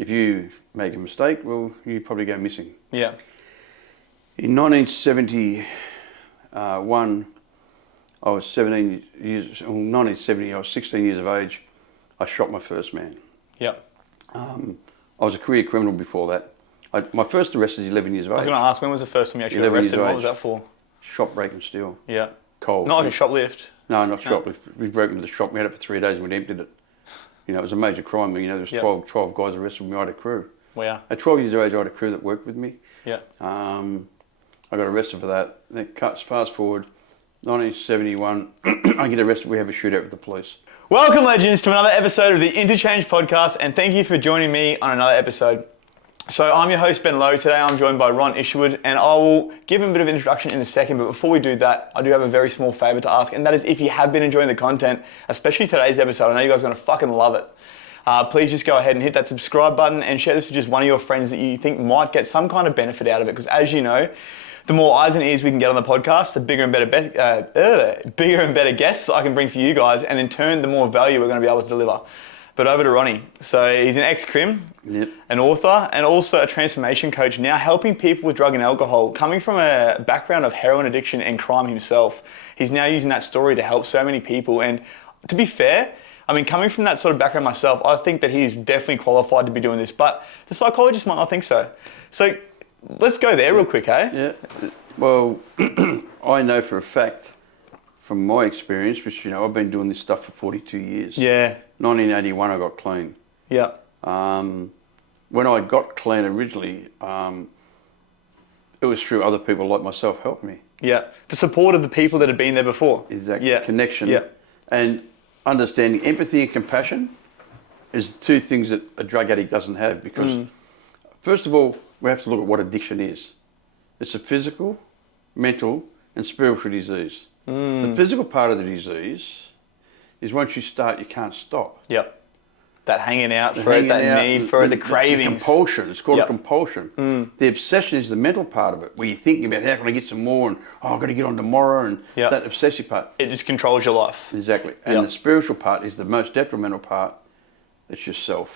if you make a mistake, well, you probably go missing. Yeah. In 1971, I was 17 years, 1970, I was 16 years of age. I shot my first man. Yep. I was a career criminal before that. My first arrest is 11 years of age. I was going to ask, when was the first time you actually got arrested? What was that for? Shop, break and steal. Yeah. Cold. Not like a shoplift? No, not shoplift. We broke into the shop. We had it for 3 days and we emptied it. You know, it was a major crime. You know, there was 12 guys arrested with me. I had a crew. Wow. At 12 years of age, I had a crew that worked with me. Yeah. I got arrested for that. Then fast forward, 1971, I get arrested. We have a shootout with the police. Welcome, legends, to another episode of the INTOCHANGE Podcast, and thank you for joining me on another episode. So I'm your host, Ben Lowe. Today I'm joined by Ron Isherwood, and I will give him a bit of introduction in a second, but before we do that, I do have a very small favour to ask, and that is if you have been enjoying the content, especially today's episode, I know you guys are going to fucking love it. Please just go ahead and hit that subscribe button and share this with just one of your friends that you think might get some kind of benefit out of it, because as you know, the more eyes and ears we can get on the podcast, the bigger and better guests I can bring for you guys, and in turn, the more value we're going to be able to deliver. But over to Ronnie. So he's an ex-crim, an author, and also a transformation coach, now helping people with drug and alcohol. Coming from a background of heroin addiction and crime himself, he's now using that story to help so many people. And to be fair, I mean, coming from that sort of background myself, I think that he's definitely qualified to be doing this, but the psychologist might not think so. So let's go there real quick, eh? Yeah. Well, I know for a fact, from my experience, which, you know, I've been doing this stuff for 42 years. Yeah. 1981, I got clean. Yeah. When I got clean originally, it was through other people like myself helping me. Yeah. The support of the people that had been there before. Exactly. Yeah. Connection. Yeah. And understanding empathy and compassion is two things that a drug addict doesn't have, because first of all, we have to look at what addiction is. It's a physical, mental and spiritual disease. The physical part of the disease is once you start, you can't stop. Yep. That hanging out for it, that need for it, the cravings. The compulsion, it's called a compulsion. The obsession is the mental part of it, where you're thinking about how can I get some more, and I've got to get on tomorrow, and that obsessive part. It just controls your life. Exactly. And the spiritual part is the most detrimental part. It's your soul.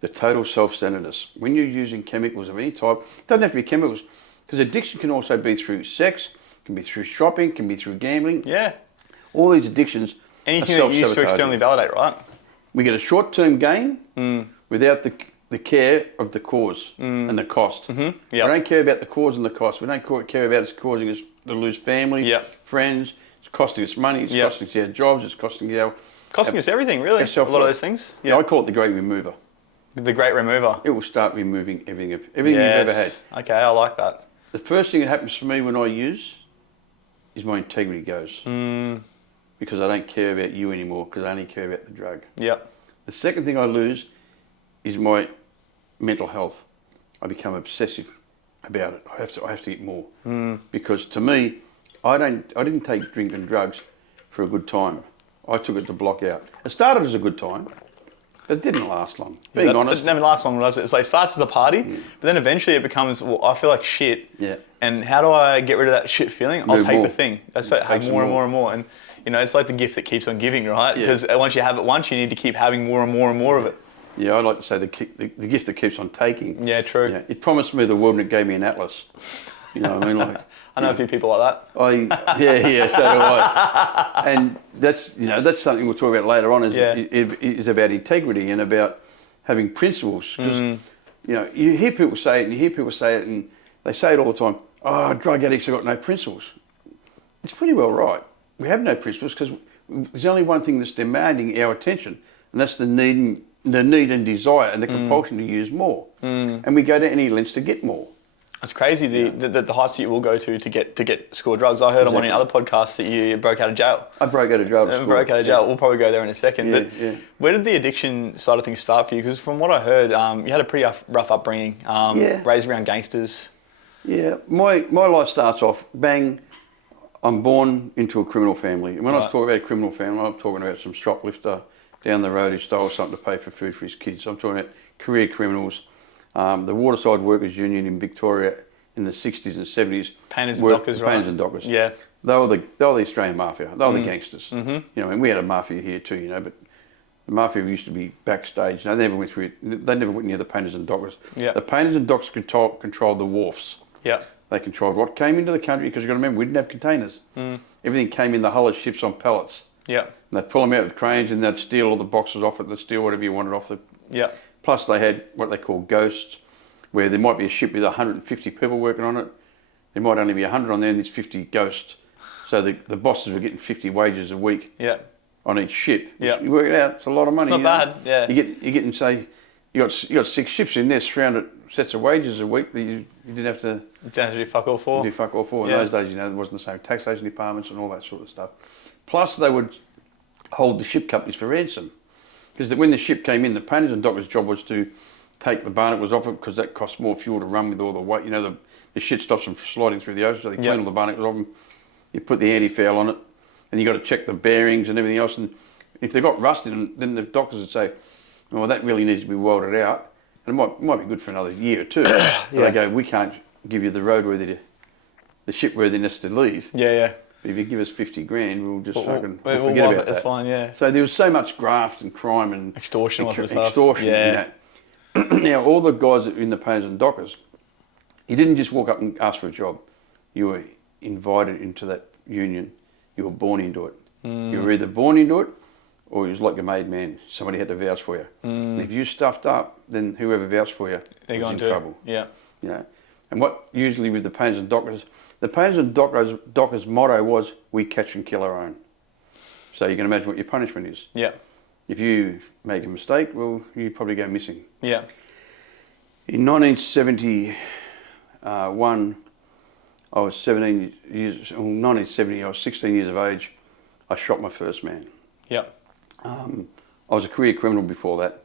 The total self-centeredness. When you're using chemicals of any type, it doesn't have to be chemicals, because addiction can also be through sex, can be through shopping, can be through gambling. Yeah. All these addictions. Anything that you use to externally validate, right? We get a short-term gain without the care of the cause and the cost. We don't care about the cause and the cost. We don't care about it's causing us to lose family, friends. It's costing us money. It's costing us our jobs. It's costing us everything, really. A lot of those things. Yeah, I call it the great remover. The great remover. It will start removing everything you've ever had. Okay, I like that. The first thing that happens for me when I use is my integrity goes. Because I don't care about you anymore, because I only care about the drug. Yep. The second thing I lose is my mental health. I become obsessive about it. I have to get more. Because to me, I didn't take drink and drugs for a good time. I took it to block out. It started as a good time, but it didn't last long. Being honest. It never lasts long, does it? It's like it starts as a party, but then eventually it becomes, well, I feel like shit. Yeah. And how do I get rid of that shit feeling? I'll take more. the thing. That's like, have more and more and more. And you know, it's like the gift that keeps on giving, right? Because once you have it once, you need to keep having more and more and more of it. Yeah, I like to say the gift that keeps on taking. Yeah, true. Yeah, it promised me the world and it gave me an atlas. You know what I mean? Like, I know a few people like that. So do I. And that's something we'll talk about later on. Is about integrity and about having principles. Because you know, you hear people say it, and they say it all the time. Oh, drug addicts have got no principles. It's pretty well right. We have no principles because there's only one thing that's demanding our attention, and that's the need and desire and the compulsion to use more. And we go to any lengths to get more. It's crazy the heights that you will go to get score drugs. I heard on one of the other podcasts that you broke out of jail. I broke out of jail. Broke out of jail. We'll probably go there in a second. Where did the addiction side of things start for you? Because from what I heard, you had a pretty rough upbringing. Raised around gangsters. Yeah, my life starts off bang. I'm born into a criminal family. And when I was talking about a criminal family, I'm talking about some shoplifter down the road who stole something to pay for food for his kids. I'm talking about career criminals. The Waterside Workers Union in Victoria in the 60s and 70s. Painters and dockers, right? Painters and dockers. Yeah. They were the Australian mafia. They were the gangsters. You know, and we had a mafia here too, you know, but The mafia used to be backstage. They never went through. They never went near the painters and dockers. Yeah. The painters and dockers controlled the wharfs. Yeah. They controlled what came into the country, because you've got to remember, we didn't have containers. Everything came in the hull of ships on pallets. Yeah. And they'd pull them out with cranes, and they'd steal all the boxes off it. They'd steal whatever you wanted off the. Yeah. Plus, they had what they call ghosts, where there might be a ship with 150 people working on it. There might only be 100 on there, and there's 50 ghosts. So the bosses were getting 50 wages a week. Yeah. On each ship. Yeah. You work it out, it's a lot of money. It's not bad, yeah. You get and say, you got 6 ships in there, 300 sets of wages a week that you didn't have to. You don't have to do fuck all for. Do fuck all for. Yeah. In those days, there wasn't the same taxation departments and all that sort of stuff. Plus, they would hold the ship companies for ransom, because when the ship came in, the painters and dockers' job was to take the barnacles off it, because that cost more fuel to run with all the weight. The shit stops them from sliding through the ocean, so they clean all the barnacles off them. You put the anti-foul on it, and you got to check the bearings and everything else. And if they got rusted, then the doctors would say, "Well, that really needs to be welded out, and it might be good for another year or two." But they go, "We can't give you the roadworthy, the shipworthiness to leave. Yeah, yeah. But if you give us 50 grand, we'll just We'll forget wipe about it, that." that's fine, yeah. So there was so much graft and crime and Extortion, all that stuff. extortion. Yeah. Now, all the guys that were in the painters and dockers, you didn't just walk up and ask for a job. You were invited into that union. You were born into it. You were either born into it, or you was like a made man. Somebody had to vouch for you. And if you stuffed up, then whoever vouched for you was in trouble. Yeah. And what usually with the painters and dockers, the painters and dockers motto was, "We catch and kill our own." So you can imagine what your punishment is. Yeah. If you make a mistake, well, you probably go missing. Yeah. In 1971, I was 17 years. 1970, I was 16 years of age. I shot my first man. Yeah. I was a career criminal before that.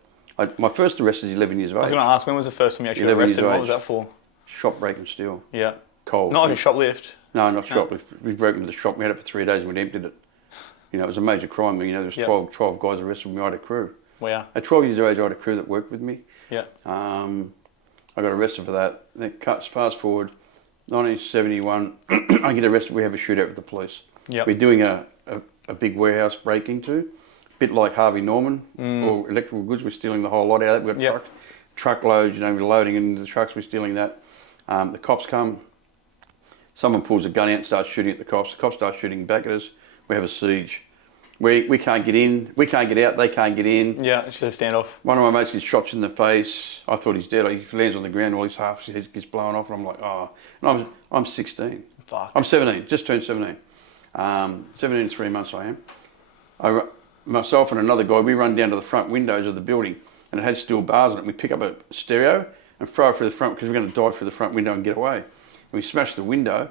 My first arrest is 11 years of age. I was going to ask, when was the first time you actually got 11 years arrested? of What age. was that for? Shop, break and steal. Yeah. Cold. Not like a shoplift. No, not shoplift. We broke into the shop. We had it for 3 days and we'd emptied it. It was a major crime. There was 12 guys arrested when we had a crew. Wow. At 12 years of age, I had a crew that worked with me. Yeah. I got arrested for that. Then fast forward, 1971, I get arrested. We have a shootout with the police. Yep. We're doing a big warehouse break into, a bit like Harvey Norman or electrical goods. We're stealing the whole lot out of it. We've got truckloads, we're loading into the trucks. We're stealing that. The cops come. Someone pulls a gun out and starts shooting at the cops. The cops start shooting back at us. We have a siege. We can't get in, we can't get out, they can't get in. Yeah, it's just a standoff. One of my mates gets shot in the face. I thought he's dead. He lands on the ground, all his half his head gets blown off, and I'm like, oh. And I'm 16. Fuck. I'm 17, just turned 17. 17 in 3 months I am. Myself and another guy, we run down to the front windows of the building, and it had steel bars on it. We pick up a stereo and throw it through the front, because we're going to dive through the front window and get away. And we smash the window.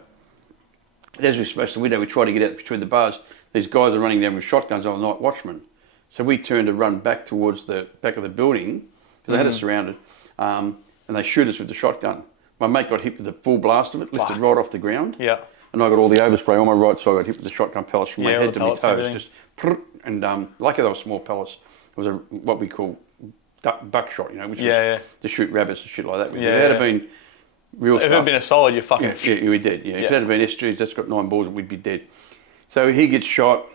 As we smash the window, we try to get out between the bars. These guys are running down with shotguns on night watchmen. So we turn to run back towards the back of the building, because they had us surrounded, and they shoot us with the shotgun. My mate got hit with the full blast of it, lifted right off the ground. Yeah. And I got all the overspray on my right side. I got hit with the shotgun pellets from my head to my toes. Just, and lucky they were small pellets. It was what we call buckshot, which was to shoot rabbits and shit like that. If it had been real stuff. If it had been a solid, you're fucking... Yeah, we're dead. Yeah. If it had been SGs, that's got 9 balls, we'd be dead. So he gets shot,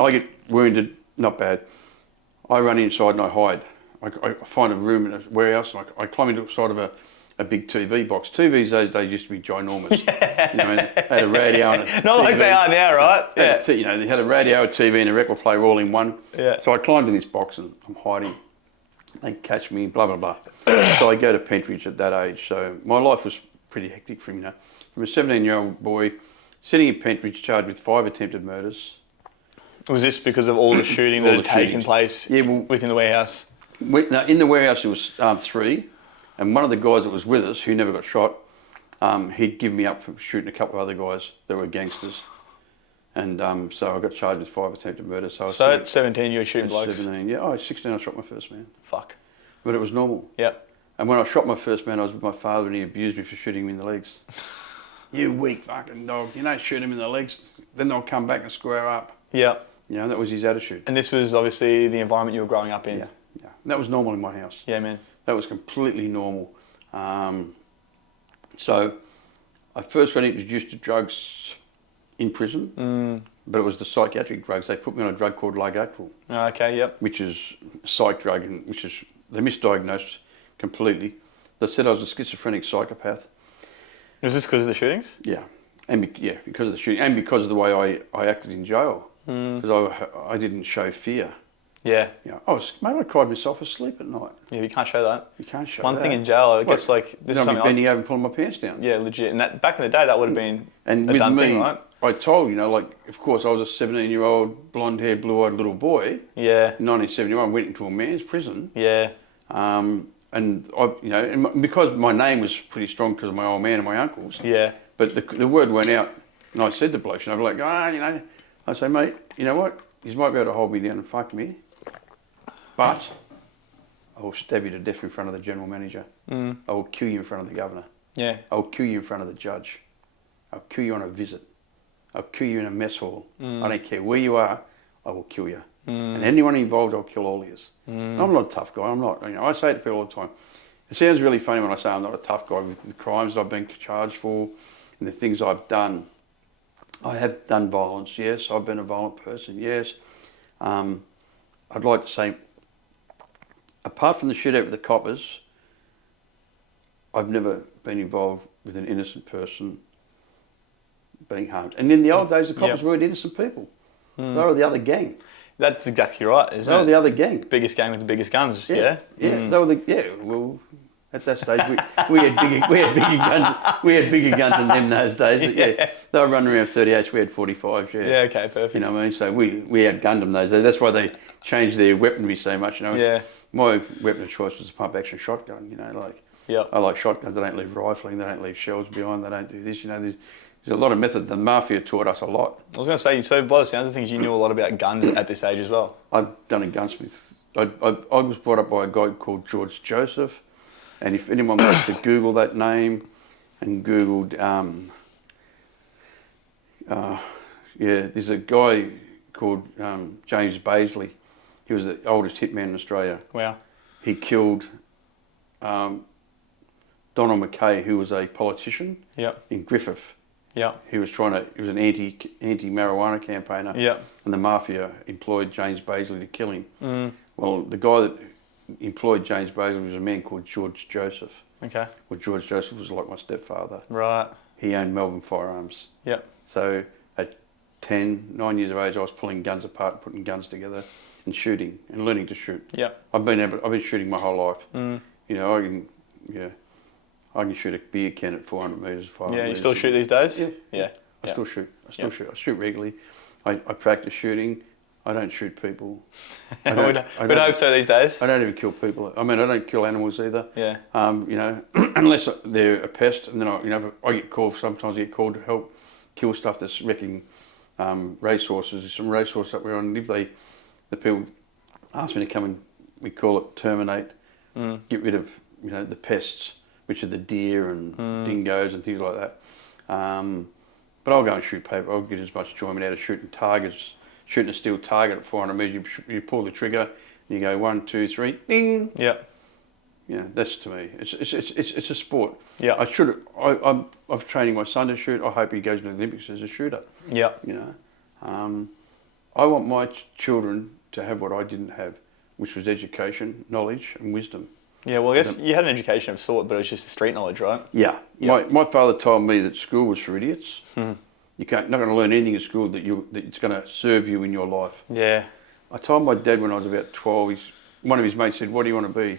I get wounded, not bad. I run inside and I hide. I find a room in a warehouse, and I climb into the side of a big TV box. TVs those days used to be ginormous. They had a radio and a Not TV. like they are now, right? Yeah. They had a radio, a TV and a record player all in one. Yeah. So I climbed in this box and I'm hiding. They catch me, blah, blah, blah. So I go to Pentridge at that age. So my life was pretty hectic from a 17-year-old boy sitting in Pentridge charged with 5 attempted murders. Was this because of all the shooting that had taken place within the warehouse? In the warehouse it was 3, and one of the guys that was with us, who never got shot, he'd given me up for shooting a couple of other guys that were gangsters. And so I got charged with 5 attempted murders. So at 17 you were shooting blokes? 17, yeah. At 16 I shot my first man. Fuck. But it was normal. Yep. And when I shot my first man, I was with my father and he abused me for shooting him in the legs. You weak fucking dog, shoot him in the legs, then they'll come back and square up. Yeah. That was his attitude. And this was obviously the environment you were growing up in? Yeah. And that was normal in my house. Yeah, man. That was completely normal. So I first got introduced to drugs in prison. but it was the psychiatric drugs. They put me on a drug called Largactil, Oh, okay, yep. which is a psych drug, and they misdiagnosed completely. They said I was a schizophrenic psychopath. Was this because of the shootings? Yeah, because of the shooting, and because of the way I acted in jail. Because I didn't show fear. Yeah. You know, I cried myself asleep at night. Yeah, you can't show that. You can't show One that. thing in jail, I guess, like this is something. Bending over and pulling my pants down. Yeah, legit. And that back in the day, that would have been and a with done me, thing, right? I told, you know, like, of course, I was a 17-year-old, blonde-haired, blue-eyed little boy. Yeah. In 1971, went into a man's prison. Yeah. And I, you know, and because my name was pretty strong because of my old man and my uncles. Yeah. But the word went out, and I said to blokes, and I'd be like, you know, I say, mate, you know what? You might be able to hold me down and fuck me, but I will stab you to death in front of the general manager. I will kill you in front of the governor. Yeah. I will kill you in front of the judge. I'll kill you on a visit. I'll kill you in a mess hall. I don't care where you are, I will kill you. And anyone involved, I'll kill all of you. I'm not a tough guy. I'm not. You know, I say it to people all the time. It sounds really funny when I say I'm not a tough guy with the crimes that I've been charged for and the things I've done. I have done violence, yes. I've been a violent person, yes. I'd like to say, apart from the shootout with the coppers, I've never been involved with an innocent person being harmed. And in the old days, the coppers weren't innocent people. They were the other gang. That's exactly right, isn't it? They were the other gang. Biggest gang with the biggest guns, yeah? Yeah, they were well, at that stage, we had bigger guns than them those days. But yeah, they were running around 38s, we had 45s, yeah. Yeah, okay, perfect. You know what I mean? So we outgunned them those days. That's why they changed their weaponry so much, you know. Yeah. My weapon of choice was a pump action shotgun, you know, like. Yeah. I like shotguns, they don't leave rifling, they don't leave shells behind, they don't do this, you know. There's a lot of method. The mafia taught us a lot. I was going to say, so by the sounds of things, you knew a lot about guns at this age as well. I've done a gunsmith. I was brought up by a guy called George Joseph, and if anyone wants to Google that name and Googled, there's a guy called James Bazley. He was the oldest hitman in Australia. Wow. He killed Donald McKay, who was a politician in Griffith. Yeah. He was an anti-marijuana campaigner. Yeah. And the mafia employed James Bazley to kill him. Well, the guy that employed James Bazley was a man called George Joseph. Okay. Well, George Joseph was like my stepfather. Right. He owned Melbourne Firearms. Yeah. So at 9 years of age, I was pulling guns apart and putting guns together and shooting and learning to shoot. Yeah. I've been shooting my whole life. You know, I can shoot a beer can at 400 metres, 500 Yeah, you metres. still shoot these days? Yeah. I still shoot. I shoot regularly. I practice shooting. I don't shoot people. We'd hope so these days. I don't even kill people. I mean, I don't kill animals either. Yeah. You know, unless they're a pest, and then I get called. Sometimes I get called to help kill stuff that's wrecking racehorses. There's some racehorses up there, and if the people ask me to come and we call it terminate, get rid of the pests, which are the deer and dingoes and things like that. But I'll go and shoot people. I'll get as much enjoyment out of shooting targets. Shooting a steel target at 400 metres, you pull the trigger, and you go 1, 2, 3, ding. Yeah. You know, that's to me. It's a sport. Yeah. I'm training my son to shoot. I hope he goes to the Olympics as a shooter. Yeah. You know, I want my children to have what I didn't have, which was education, knowledge, and wisdom. Yeah. Well, I guess you had an education of sort, but it was just the street knowledge, right? Yeah. My father told me that school was for idiots. You're not going to learn anything at school that it's going to serve you in your life. Yeah. I told my dad when I was about 12, one of his mates said, "What do you want to be?"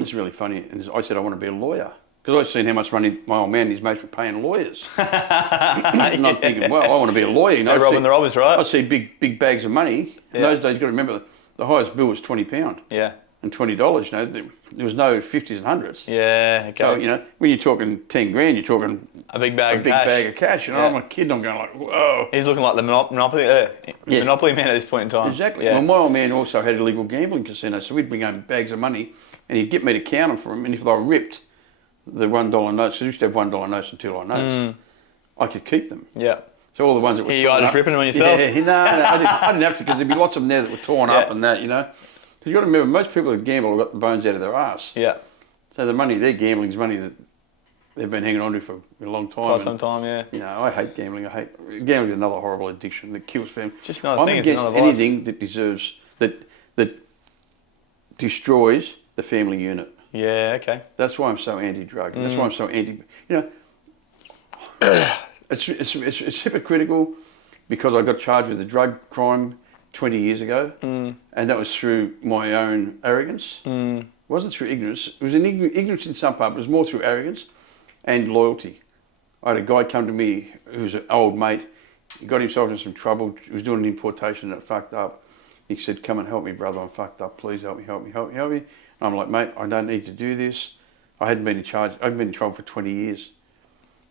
It's really funny. And I said, "I want to be a lawyer." Because I'd seen how much money my old man and his mates were paying lawyers. And I'm thinking, well, I want to be a lawyer. You know, robbing the robbers, right? I see big bags of money. In those days, you've got to remember, the highest bill was £20. Yeah. And $20, you know, there was no 50s and 100s. Yeah, okay. So, you know, when you're talking 10 grand, you're talking a big bag of cash. You know, I'm a kid and I'm going like, whoa. He's looking like the Monopoly man at this point in time. Exactly. Yeah. Well, my old man also had illegal gambling casinos, so we'd bring home bags of money and he'd get me to count them for him. And if they were ripped, the $1 notes, because we used to have $1 notes and $2 notes, I could keep them. Yeah. So all the ones that were you are just ripping them on yourself? Yeah, no, I didn't have to, because there'd be lots of them there that were torn up and that, you know. Because you've got to remember, most people that gamble have got the bones out of their arse. Yeah. So the money they're gambling is money that they've been hanging on to for a long time. Quite some time, yeah. You know, I hate gambling. Gambling is another horrible addiction that kills family. Just another I'm thing. against It's another anything that destroys the family unit. Yeah, okay. That's why I'm so anti-drug. That's why I'm so anti. You know, it's hypocritical because I got charged with a drug crime 20 years ago, and that was through my own arrogance. It wasn't through ignorance. It was ignorance in some part, but it was more through arrogance and loyalty. I had a guy come to me who was an old mate. He got himself in some trouble. He was doing an importation and it fucked up. He said, "Come and help me, brother. I'm fucked up. Please help me, help me, help me, help me." And I'm like, "Mate, I don't need to do this. I hadn't been in charge. I'd been in trouble for 20 years,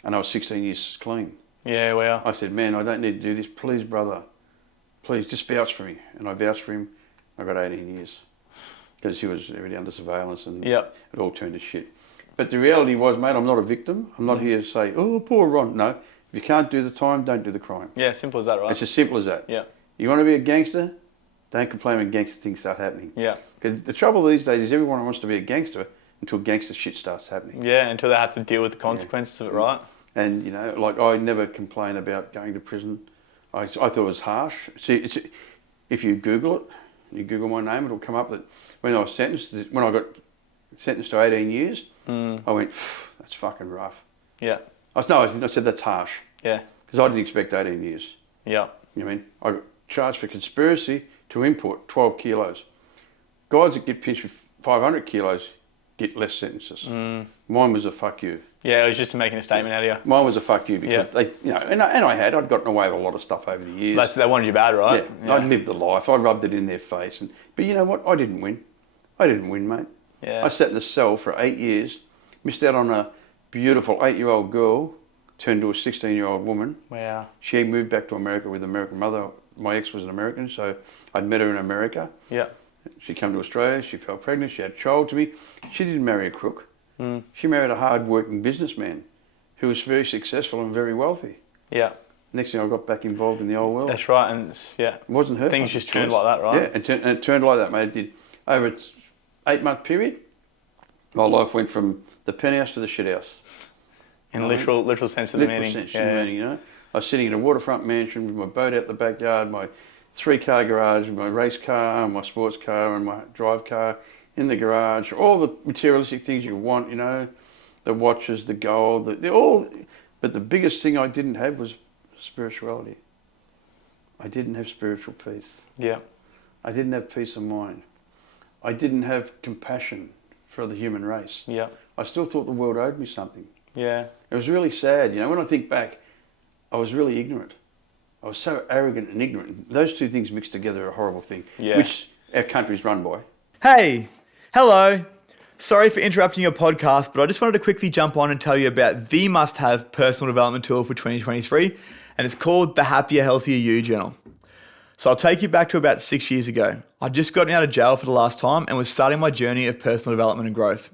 and I was 16 years clean." Yeah, well. I said, "Man, I don't need to do this. Please, brother. Please, just vouch for me." And I vouched for him. I got 18 years because he was already under surveillance and it all turned to shit. But the reality was, mate, I'm not a victim. I'm not here to say, "Oh, poor Ron." No, if you can't do the time, don't do the crime. Yeah, simple as that, right? It's as simple as that. Yeah. You want to be a gangster? Don't complain when gangster things start happening. Yeah. Because the trouble these days is everyone wants to be a gangster until gangster shit starts happening. Yeah, until they have to deal with the consequences of it, right? And, you know, like I never complain about going to prison. I thought it was harsh. See, if you Google it, you Google my name, it'll come up that when I got sentenced to 18 years, I went, "That's fucking rough." Yeah. I said that's harsh. Yeah. Because I didn't expect 18 years. Yeah. You know what I mean? I got charged for conspiracy to import 12 kilos. Guys that get pinched with 500 kilos get less sentences. Mine was a fuck you. Yeah, it was just making a statement out of you. Mine was a fuck you because they, you know, and I'd gotten away with a lot of stuff over the years. They wanted you bad, right? Yeah. I'd lived the life. I rubbed it in their face. But you know what? I didn't win. I didn't win, mate. Yeah. I sat in a cell for 8 years, missed out on a beautiful 8-year-old girl, turned to a 16-year-old woman. Wow. She moved back to America with an American mother. My ex was an American, so I'd met her in America. Yeah. She came to Australia, she fell pregnant, she had a child to me. She didn't marry a crook. She married a hard-working businessman who was very successful and very wealthy. Yeah. Next thing I got back involved in the old world. That's right, and It wasn't her things just choice. turned like that, right? Yeah, and it turned like that, mate. It did. Over an 8-month period, my life went from the penthouse to the shithouse. In literal sense of the meaning. Literal sense of the meaning, you know. I was sitting in a waterfront mansion with my boat out the backyard, my 3-car garage, my race car, my sports car, and my drive car in the garage. All the materialistic things you want, you know, the watches, the gold, all. But the biggest thing I didn't have was spirituality. I didn't have spiritual peace. Yeah. I didn't have peace of mind. I didn't have compassion for the human race. Yeah. I still thought the world owed me something. Yeah. It was really sad, you know. When I think back, I was really ignorant. I was so arrogant and ignorant. Those two things mixed together are a horrible thing, which our country's run by. Hey, hello. Sorry for interrupting your podcast, but I just wanted to quickly jump on and tell you about the must-have personal development tool for 2023, and it's called the Happier, Healthier You Journal. So I'll take you back to about 6 years ago. I'd just gotten out of jail for the last time and was starting my journey of personal development and growth.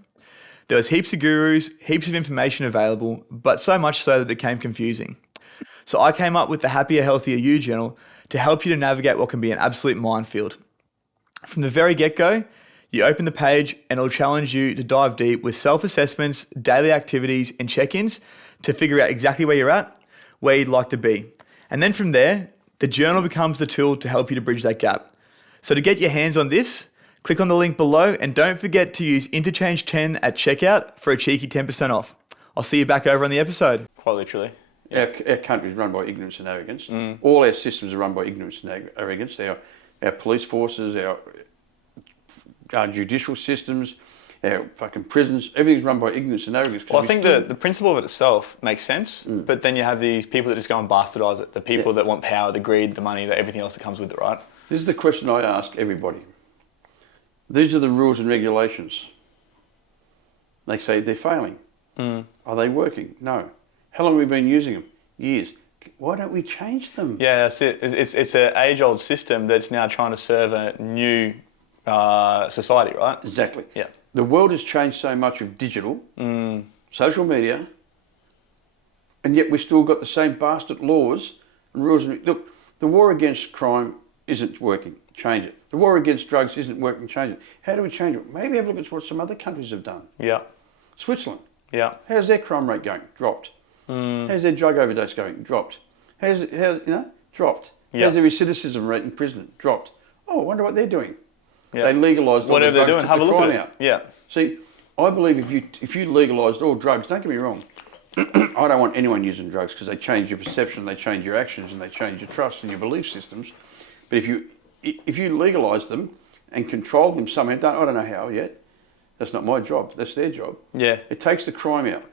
There was heaps of gurus, heaps of information available, but so much so that it became confusing. So I came up with the Happier, Healthier You Journal to help you to navigate what can be an absolute minefield. From the very get-go, you open the page and it'll challenge you to dive deep with self-assessments, daily activities, and check-ins to figure out exactly where you're at, where you'd like to be. And then from there, the journal becomes the tool to help you to bridge that gap. So to get your hands on this, click on the link below and don't forget to use INTOCHANGE10 at checkout for a cheeky 10% off. I'll see you back over on the episode. Quite literally. Our country is run by ignorance and arrogance. All our systems are run by ignorance and arrogance. Our police forces, our judicial systems, our fucking prisons, everything's run by ignorance and arrogance. Well, I think the principle of it itself makes sense, but then you have these people that just go and bastardise it, the people that want power, the greed, the money, everything else that comes with it, right? This is the question I ask everybody. These are the rules and regulations. They say they're failing. Are they working? No. How long have we been using them? Years. Why don't we change them? Yeah, that's it. It's an age-old system that's now trying to serve a new society, right? Exactly. Yeah. The world has changed so much with digital, social media, and yet we've still got the same bastard laws and rules. Look, the war against crime isn't working. Change it. The war against drugs isn't working. Change it. How do we change it? Maybe have a look at what some other countries have done. Yeah. Switzerland. Yeah. How's their crime rate going? Dropped. How's their drug overdose going? Dropped. How's dropped. Yeah. How's their recidivism rate in prison? Dropped. Oh, I wonder what they're doing. Yeah. They legalised all whatever the they're drugs, doing. Have a took the look crime at it. out. Yeah. See, I believe if you legalised all drugs, don't get me wrong, I don't want anyone using drugs because they change your perception, they change your actions, and they change your trust and your belief systems. But if you legalise them and control them somehow, I don't know how yet. That's not my job. That's their job. Yeah. It takes the crime out.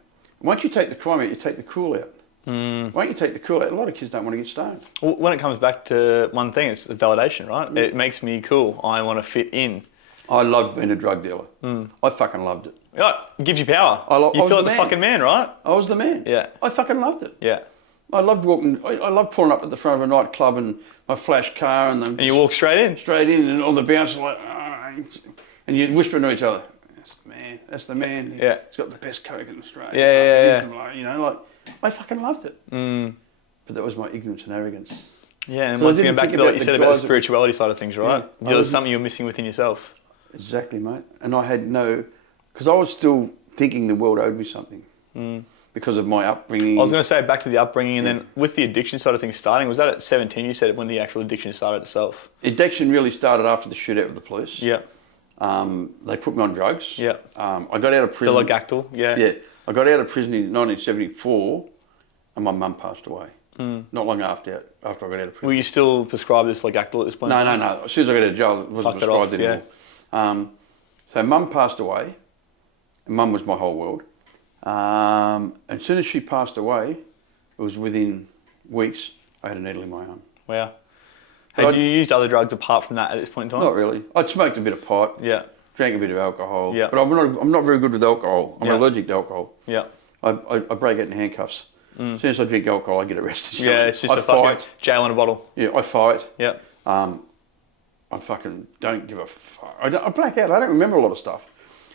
Once you take the crime out, you take the cool out. Once you take the cool out, a lot of kids don't want to get stoned. Well, when it comes back to one thing, it's validation, right? It makes me cool. I want to fit in. I loved being a drug dealer. I fucking loved it. Yeah, it gives you power. I You feel like was the fucking man, right? I was the man. Yeah. I fucking loved it. Yeah. I loved walking. I loved pulling up at the front of a nightclub and my flash car And you walk straight in. straight in, and all the bouncers like, and you whisper to each other, "That's the man. That's the man. Yeah. He's got the best coke in Australia." Yeah. You know, like I fucking loved it. But that was my ignorance and arrogance. Yeah, and So I once again, didn't back think to what about you the said about the guys that- spirituality side of things, right? Yeah. There's something you're missing within yourself. Exactly, mate. And I had because I was still thinking the world owed me something because of my upbringing. I was going to say back to the upbringing, and then with the addiction side of things starting, was that at 17 you said when the actual addiction started itself? Addiction really started after the shootout with the police. Yeah. They put me on drugs. Yeah. I got out of prison. Filagactyl, yeah. Yeah. I got out of prison in 1974 and my mum passed away. Not long after I got out of prison. Were you still prescribed this Filagactyl at this point? No. As soon as I got out of jail, it wasn't Fucked it off, prescribed anymore. So mum passed away. And mum was my whole world. And as soon as she passed away, it was within weeks, I had a needle in my arm. Wow. But Had you used other drugs apart from that at this point in time? Not really. I'd smoked a bit of pot. Yeah. Drank a bit of alcohol. Yeah. But I'm not very good with alcohol. I'm Yeah. allergic to alcohol. Yeah. I break out in handcuffs. As soon as I drink alcohol, I get arrested. Yeah, it's just I a fucking fight. jail in a bottle. Yeah, I fight. Yeah. I fucking don't give a fuck. I black out. I don't remember a lot of stuff.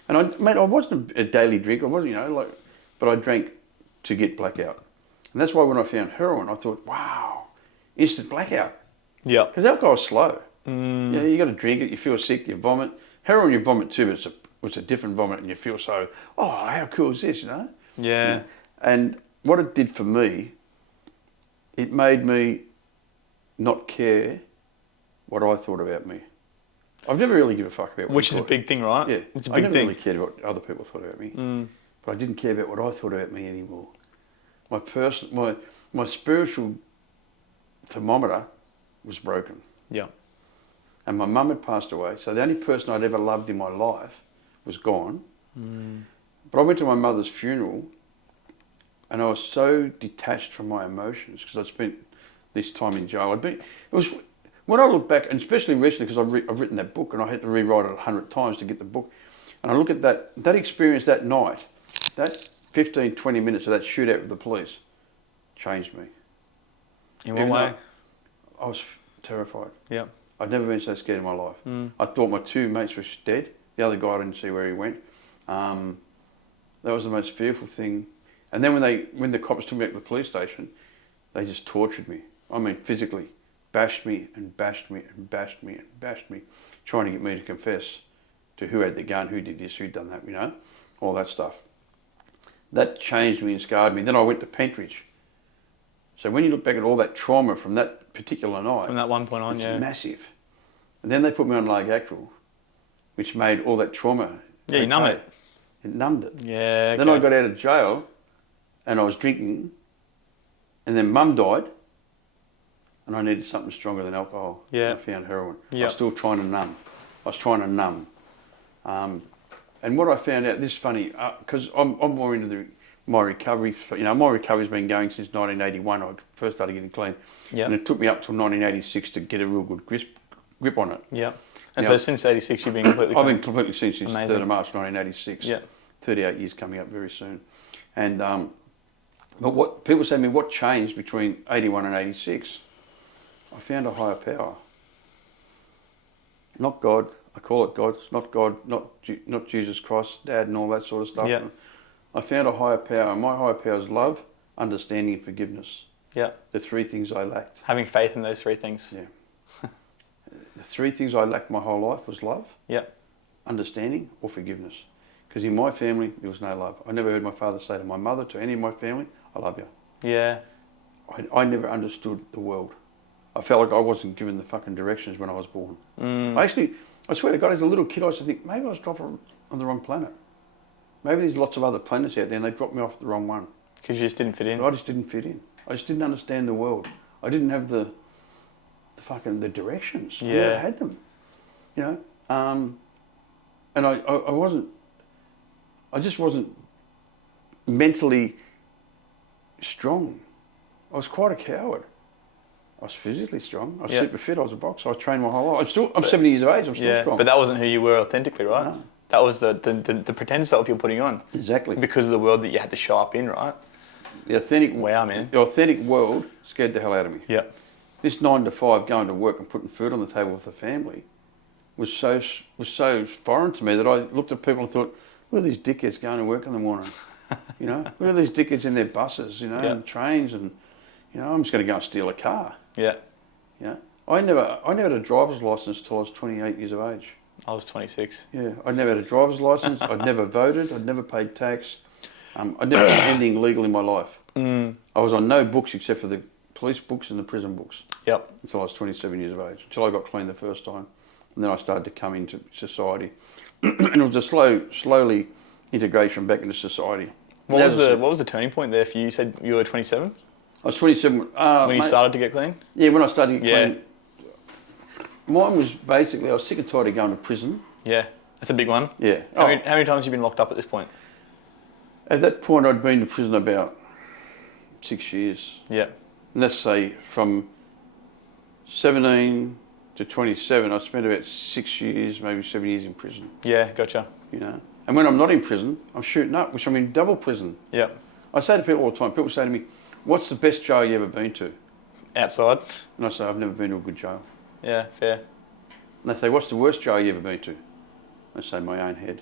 And I wasn't a daily drinker. I wasn't, but I drank to get blackout. And that's why when I found heroin, I thought, wow, instant blackout. Yeah. Because alcohol's slow. You got to drink it. You feel sick. You vomit. Heroin, you vomit too, but it's a different vomit, and you feel so. Oh, how cool is this? Yeah. And what it did for me, it made me not care what I thought about me. I've never really given a fuck about what Which you is a thought. big thing, right? Yeah, It's a I big never thing. really cared what other people thought about me, but I didn't care about what I thought about me anymore. My spiritual thermometer was broken, Yeah. and my mum had passed away. So the only person I'd ever loved in my life was gone. But I went to my mother's funeral, and I was so detached from my emotions because I'd spent this time in jail. When I look back, and especially recently because I've written that book and I had to rewrite it 100 times to get the book, and I look at that experience that night, that 15, 20 minutes of that shootout with the police changed me. In what way? I was terrified. Yeah. I'd never been so scared in my life. I thought my two mates were dead. The other guy, I didn't see where he went. That was the most fearful thing. And then when the cops took me back to the police station, they just tortured me. I mean, physically. Bashed me and bashed me and bashed me and bashed me, trying to get me to confess to who had the gun, who did this, who'd done that, all that stuff. That changed me and scarred me. Then I went to Pentridge. So when you look back at all that trauma from that particular night, From that one point on, it's yeah. massive. And then they put me on Largactyl, which made all that trauma. Yeah, you numb it. It numbed it. Yeah. Then I okay. got out of jail, and I was drinking, and then Mum died, and I needed something stronger than alcohol. Yeah. And I found heroin. Yeah. I was still trying to numb. And what I found out, this is funny, because I'm more into my recovery. My recovery's been going since 1981. I first started getting clean. Yeah. And it took me up till 1986 to get a real good grip on it. Yeah. And Yeah. so since 86 you've been completely I've clean? been completely clean since Amazing. 3rd of March 1986. Yeah. 38 years coming up very soon. And but what people say to me, what changed between 81 and 86? I found a higher power. Not God. I call it God. It's not God. Not Jesus Christ, Dad, and all that sort of stuff. Yeah. I found a higher power. My higher power is love, understanding, and forgiveness. Yeah. The three things I lacked. Having faith in those three things. Yeah. The three things I lacked my whole life was love, Yeah. understanding, or forgiveness. Because in my family, there was no love. I never heard my father say to my mother, to any of my family, I love you. Yeah. I never understood the world. I felt like I wasn't given the fucking directions when I was born. I swear to God, as a little kid, I used to think, maybe I was dropped on the wrong planet. Maybe there's lots of other planets out there and they dropped me off the wrong one. Because you just didn't fit in? I just didn't fit in. I just didn't understand the world. I didn't have the directions. Yeah. I never had them. You know? And I just wasn't mentally strong. I was quite a coward. I was physically strong. I was super fit. I was a boxer. I trained my whole life. I'm 70 years of age. I'm still strong. But that wasn't who you were authentically, right? No. That was the pretend self you're putting on. Exactly. Because of the world that you had to show up in, right? The authentic world scared the hell out of me. Yeah. This 9 to 5 going to work and putting food on the table with the family was so foreign to me that I looked at people and thought, who are these dickheads going to work in the morning? You know, who are these dickheads in their buses, you know, and trains, and you know, I'm just going to go and steal a car. Yeah. Yeah. I never had a driver's license till I was 28 years of age. I was 26. Yeah. I never had a driver's license. I'd never voted. I'd never paid tax. I'd never done anything legal in my life. I was on no books except for the police books and the prison books. Yep. Until I was 27 years of age. Until I got clean the first time. And then I started to come into society. And it was a slowly integration back into society. What was the turning point there for you? You said you were 27? I was 27. When you started to get clean? Yeah, when I started to get clean. Mine was basically, I was sick and tired of going to prison. Yeah, that's a big one. Yeah. How many times have you been locked up at this point? At that point, I'd been to prison about 6 years. Yeah. And let's say from 17 to 27, I spent about 6 years, maybe 7 years in prison. Yeah, gotcha. You know, and when I'm not in prison, I'm shooting up, which I'm in double prison. Yeah. I say to people all the time, people say to me, what's the best jail you ever been to? Outside? And I say, I've never been to a good jail. Yeah, fair. And they say, what's the worst jail you ever been to? I say, my own head.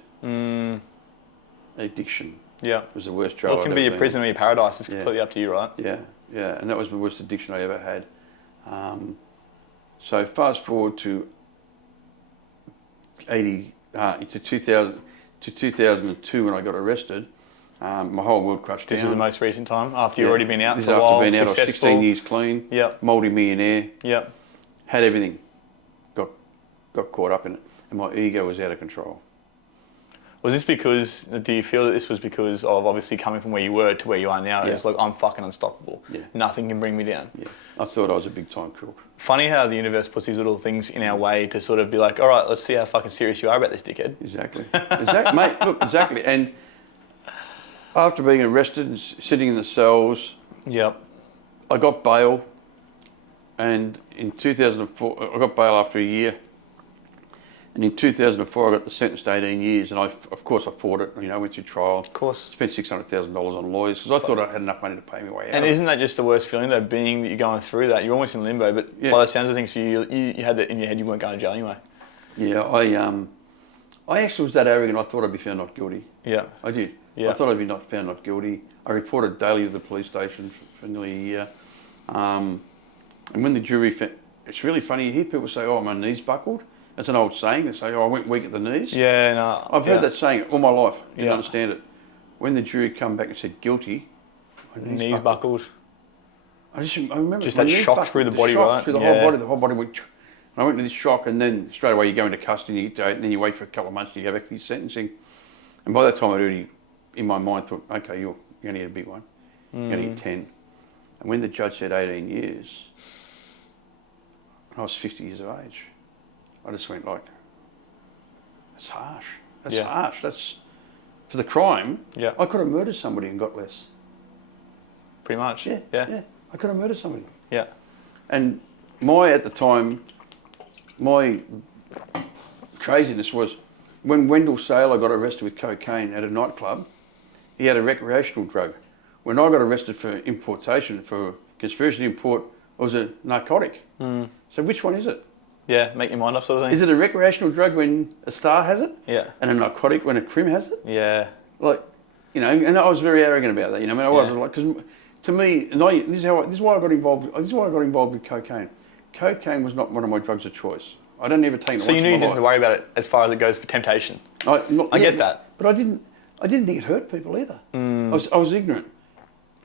Addiction. Yeah. Was the worst jail Well, it can I've be ever your been prison in. or your paradise. It's completely up to you, right? Yeah, yeah. And that was the worst addiction I ever had. So fast forward to 2002 when I got arrested. My whole world crashed down. This was the most recent time after you'd already been out this for a while. After being out, I was 16 years clean. Yep. Multi-millionaire. Yep. Had everything. Got caught up in it, and my ego was out of control. Was this because, do you feel that this was because of obviously coming from where you were to where you are now? Yeah. It's like, I'm fucking unstoppable. Yeah. Nothing can bring me down. Yeah. I thought I was a big time crook. Funny how the universe puts these little things in our way to sort of be like, all right, let's see how fucking serious you are about this, dickhead. Exactly. Mate, look, exactly. And after being arrested and sitting in the cells, Yep. I got bail. And in 2004, I got bail after a year. And in 2004, I got the sentence to 18 years. And of course, I fought it. You know, went through trial. Of course. Spent $600,000 on lawyers because I thought I had enough money to pay my way out. And isn't that just the worst feeling though, being that you're going through that? You're almost in limbo, but by the sounds of things for you, you had that in your head, you weren't going to jail anyway. Yeah, I actually was that arrogant. I thought I'd be found not guilty. Yeah. I did. Yeah. I thought I'd be found not guilty. I reported daily to the police station for nearly a year. And when the jury, it's really funny. You hear people say, "Oh, my knees buckled." That's an old saying. They say, "Oh, I went weak at the knees." Yeah, no. I've heard that saying all my life. Didn't understand it. When the jury come back and said guilty, my knees buckled. I remember just that shock through the body, right? Through the whole body. The whole body went. And I went into this shock, and then straight away you go into custody, and then you wait for a couple of months, and you go back for your sentencing. And by that time, I'd already, in my mind, thought, okay, you're going to get a big one. You're going to get 10. And when the judge said 18 years, I was 50 years of age. I just went like, that's harsh. That's harsh. That's for the crime. Yeah. I could have murdered somebody and got less. Pretty much. Yeah. I could have murdered somebody. Yeah. And at the time, my craziness was when Wendell Saylor got arrested with cocaine at a nightclub, he had a recreational drug. When I got arrested for importation, for conspiracy to import, it was a narcotic. So which one is it? Yeah, make your mind up sort of thing. Is it a recreational drug when a star has it? Yeah. And a narcotic when a crim has it? Yeah. Like, you know, and I was very arrogant about that. You know, I mean, I was like, because to me, this is why I got involved. This is why I got involved with cocaine. Cocaine was not one of my drugs of choice. I don't ever take it. So you knew you didn't have to worry about it as far as it goes for temptation. I get that. But I didn't think it hurt people either. I was ignorant.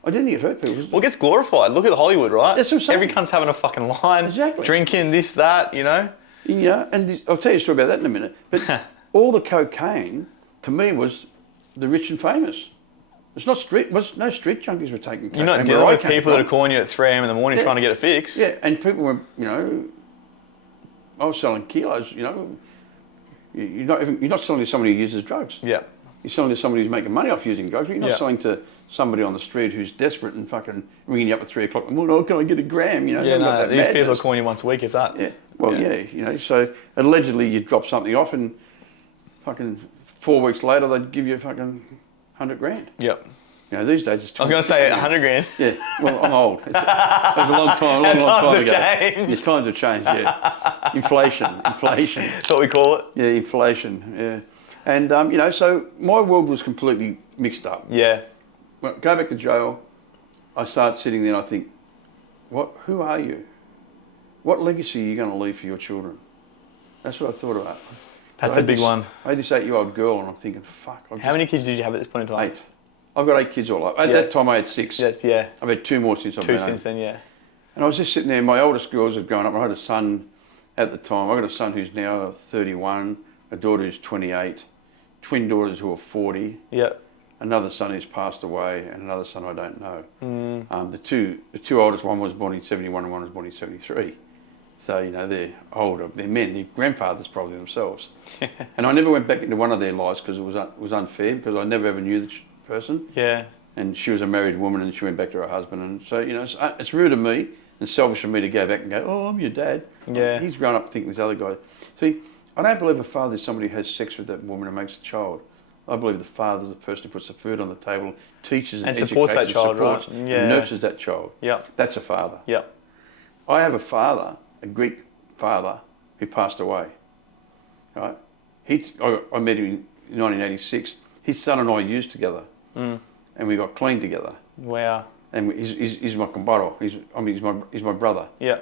I didn't think it hurt people. Well, it gets glorified. Look at Hollywood, right? That's what I'm saying. Every cunt's having a fucking line. Exactly. Drinking, this, that, you know? Yeah, and I'll tell you a story about that in a minute. But all the cocaine, to me, was the rich and famous. It's not no street junkies were taking cocaine. You're not dealing with people that are calling you at 3 a.m. in the morning trying to get it fixed. Yeah, and people were, I was selling kilos, You're not selling to somebody who uses drugs. Yeah. You're selling to somebody who's making money off using drugs. You're not selling to somebody on the street who's desperate and fucking ringing you up at 3 o'clock. Well, can I get a gram? Yeah, no, these people are calling you once a week, if that. Yeah. Well, yeah. So allegedly you drop something off and fucking 4 weeks later they'd give you fucking 100 grand. Yep. These days it's... I was going to say 100 grand. Yeah. Well, I'm old. It was a long time ago. Changed. Yeah, times have changed, yeah. Inflation. That's what we call it. Yeah, inflation, yeah. And, so my world was completely mixed up. Yeah. Well, go back to jail, I start sitting there and I think, who are you? What legacy are you going to leave for your children? That's what I thought about. That's a big one. I had this 8-year-old girl and I'm thinking, fuck. How many kids did you have at this point in time? 8. I've got 8 kids all up. At that time I had 6. Yes, yeah. I've had 2 more since I've been 2 since then, yeah. And I was just sitting there, my oldest girls had grown up. I had a son at the time. I've got a son who's now 31, a daughter who's 28, twin daughters who are 40. Yeah. Another son who's passed away, and another son I don't know. The two oldest, one was born in 71 and one was born in 73. So, they're older, they're men, they're grandfathers probably themselves. And I never went back into one of their lives because it was unfair, because I never ever knew the person. Yeah. And she was a married woman and she went back to her husband. And so, it's rude of me and selfish of me to go back and go, oh, I'm your dad. Yeah. He's grown up thinking this other guy. See, I don't believe a father is somebody who has sex with that woman and makes a child. I believe the father is the person who puts the food on the table, teaches and supports that child, right? And nurtures that child. Yeah. That's a father. Yeah. I have a father, a Greek father, who passed away. Right? I met him in 1986. His son and I used together, and we got clean together. Wow. And he's my comparo. He's my brother. Yeah.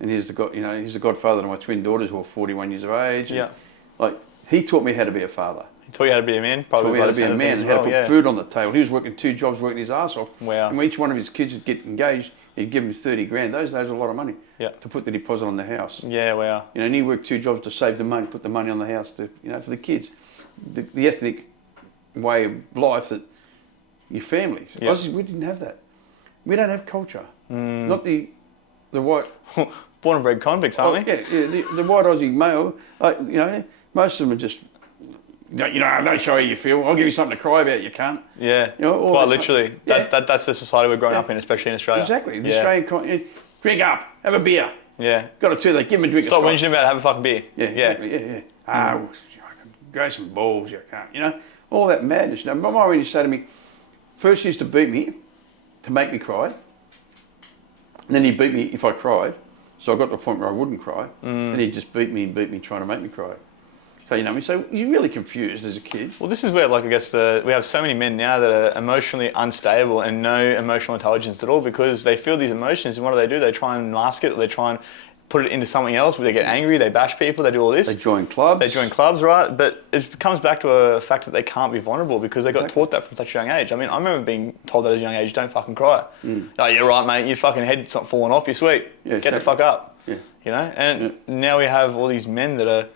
And he's the godfather to my twin daughters who are 41 years of age. Yeah. Like, he taught me how to be a father. He taught you how to be a man, probably. Taught me how to be a man and how to put food on the table. He was working 2 jobs, working his ass off. Wow. And when each one of his kids would get engaged, he'd give him 30 grand. Those days were a lot of money. Yeah. To put the deposit on the house. Yeah, wow. And he worked 2 jobs to save the money, put the money on the house to, for the kids. The ethnic way of life that your family. Yeah. We didn't have that. We don't have culture. Not the white... Born and bred convicts, aren't we? Yeah, the white Aussie male, most of them are just, don't show how you feel. I'll give you something to cry about, you can't. Yeah, quite literally. That's the society we're growing up in, especially in Australia. Exactly. The Australian, drink up, have a beer. Yeah. Got a toothache, give him a drink. Stop whinging about it, have a fucking beer. Yeah, exactly. Yeah. Grow some balls, you can't. All that madness. Now, my mum used to say to me, first he used to beat me to make me cry. And then he'd beat me if I cried. So I got to a point where I wouldn't cry. And he'd just beat me trying to make me cry. So, so you're really confused as a kid. Well, this is where, I guess, we have so many men now that are emotionally unstable and no emotional intelligence at all, because they feel these emotions, and what do? They try and mask it, or they try and put it into something else where they get angry, they bash people, they do all this. They join clubs. Right? But it comes back to a fact that they can't be vulnerable because they got taught that from such a young age. I mean, I remember being told that as a young age, don't fucking cry. Oh, you're right, mate, your fucking head's not falling off, you're sweet. Yeah, Get the fuck up. Yeah. And now we have all these men that are,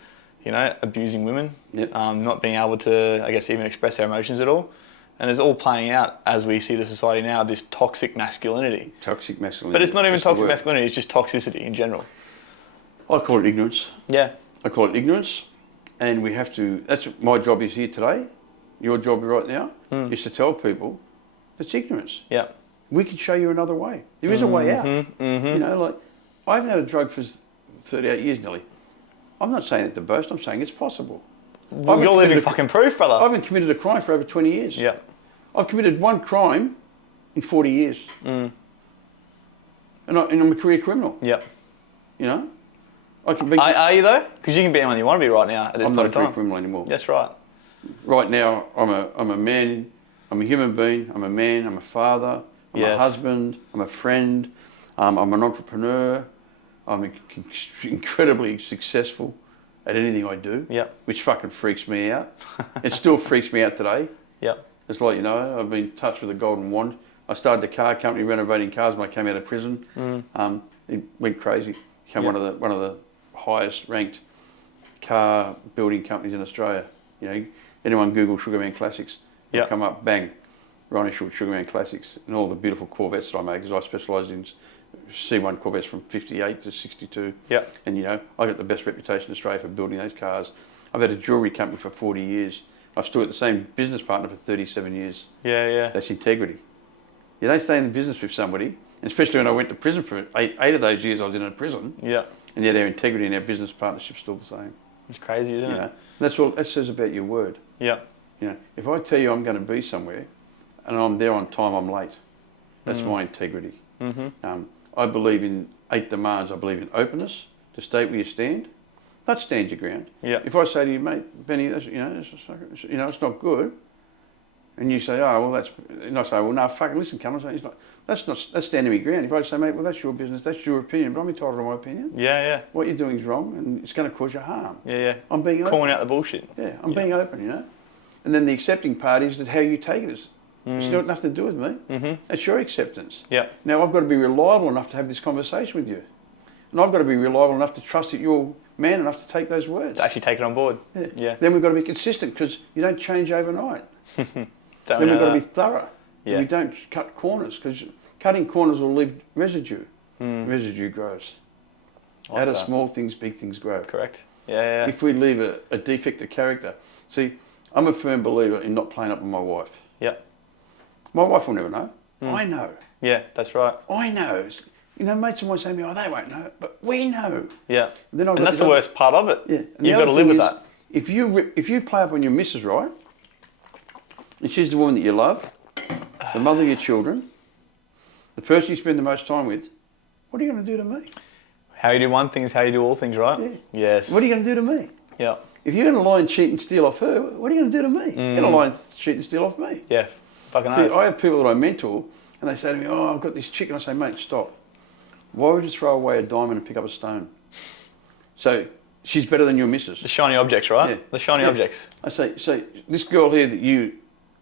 abusing women, not being able to, I guess, even express their emotions at all. And it's all playing out as we see the society now, this toxic masculinity. Toxic masculinity. But it's not even toxic masculinity, it's just toxicity in general. I call it ignorance. Yeah. I call it ignorance. And we have to, that's what my job is here today. Your job right now is to tell people it's ignorance. Yeah. We can show you another way. There is a way out. I haven't had a drug for 38 years nearly. I'm not saying it to boast, I'm saying it's possible. Well, you're living fucking proof, brother. I haven't committed a crime for over 20 years. Yeah. I've committed 1 crime in 40 years. And I'm a career criminal. Yeah. I can be... Are you though? Because you can be anyone you want to be right now at this point in time. I'm not a career criminal anymore. That's right. Right now, I'm a man, I'm a human being, I'm a man, I'm a father, I'm a husband, I'm a friend, I'm an entrepreneur, I'm incredibly successful at anything I do, which fucking freaks me out. It still freaks me out today. It's like, I've been in touch with a golden wand. I started a car company renovating cars when I came out of prison. It went crazy. Became one of the highest ranked car building companies in Australia. Anyone Google Sugarman Classics, come up, bang, Ronnie Isherwood Sugarman Classics, and all the beautiful Corvettes that I make, because I specialised in C1 Corvettes from 58 to 62. And I got the best reputation in Australia for building those cars. I've had a jewellery company for 40 years. I've still got the same business partner for 37 years. That's integrity. You don't stay in business with somebody, and especially when I went to prison for eight of those years I was in a prison. And yet our integrity and our business partnership's still the same. It's crazy, isn't it? That's all that says about your word. If I tell you I'm going to be somewhere, and I'm there on time, I'm late. That's my integrity. I believe in 8 demands. I believe in openness, to state where you stand, not stand your ground. If I say to you, mate, Benny, it's not good, and you say, oh, well, that's, and I say, well, no, fucking listen, cunt. I say, that's standing my ground. If I say, mate, well, that's your business, that's your opinion, but I'm entitled to my opinion. What you're doing is wrong, and it's going to cause you harm. I'm being open. Calling out the bullshit. I'm being open, And then the accepting part is that how you take it is. It's got nothing to do with me. It's your acceptance. Now, I've got to be reliable enough to have this conversation with you. And I've got to be reliable enough to trust that you're man enough to take those words. To actually take it on board. Then we've got to be consistent, because you don't change overnight. Then we've got to be thorough. We don't cut corners, because cutting corners will leave residue. Residue grows. Out of small things, big things grow. Correct. If we leave a defect of character. See, I'm a firm believer in not playing up with my wife. My wife will never know. I know. That's right. I know. Mates of mine say to me, oh, they won't know, but we know. And that's the worst part of it. You've got to live with that. If you play up on your missus, right, and she's the woman that you love, the mother of your children, the person you spend the most time with, what are you going to do to me? How you do one thing is how you do all things, right? Yes. What are you going to do to me? If you're going to lie and cheat and steal off her, what are you going to do to me? You're going to lie and cheat and steal off me. Fucking See, I have people that I mentor, and they say to me, oh, I've got this chick, and I say, mate, stop. Why would you throw away a diamond and pick up a stone? So she's better than your missus. The shiny objects, right? The shiny objects. I say, so this girl here that you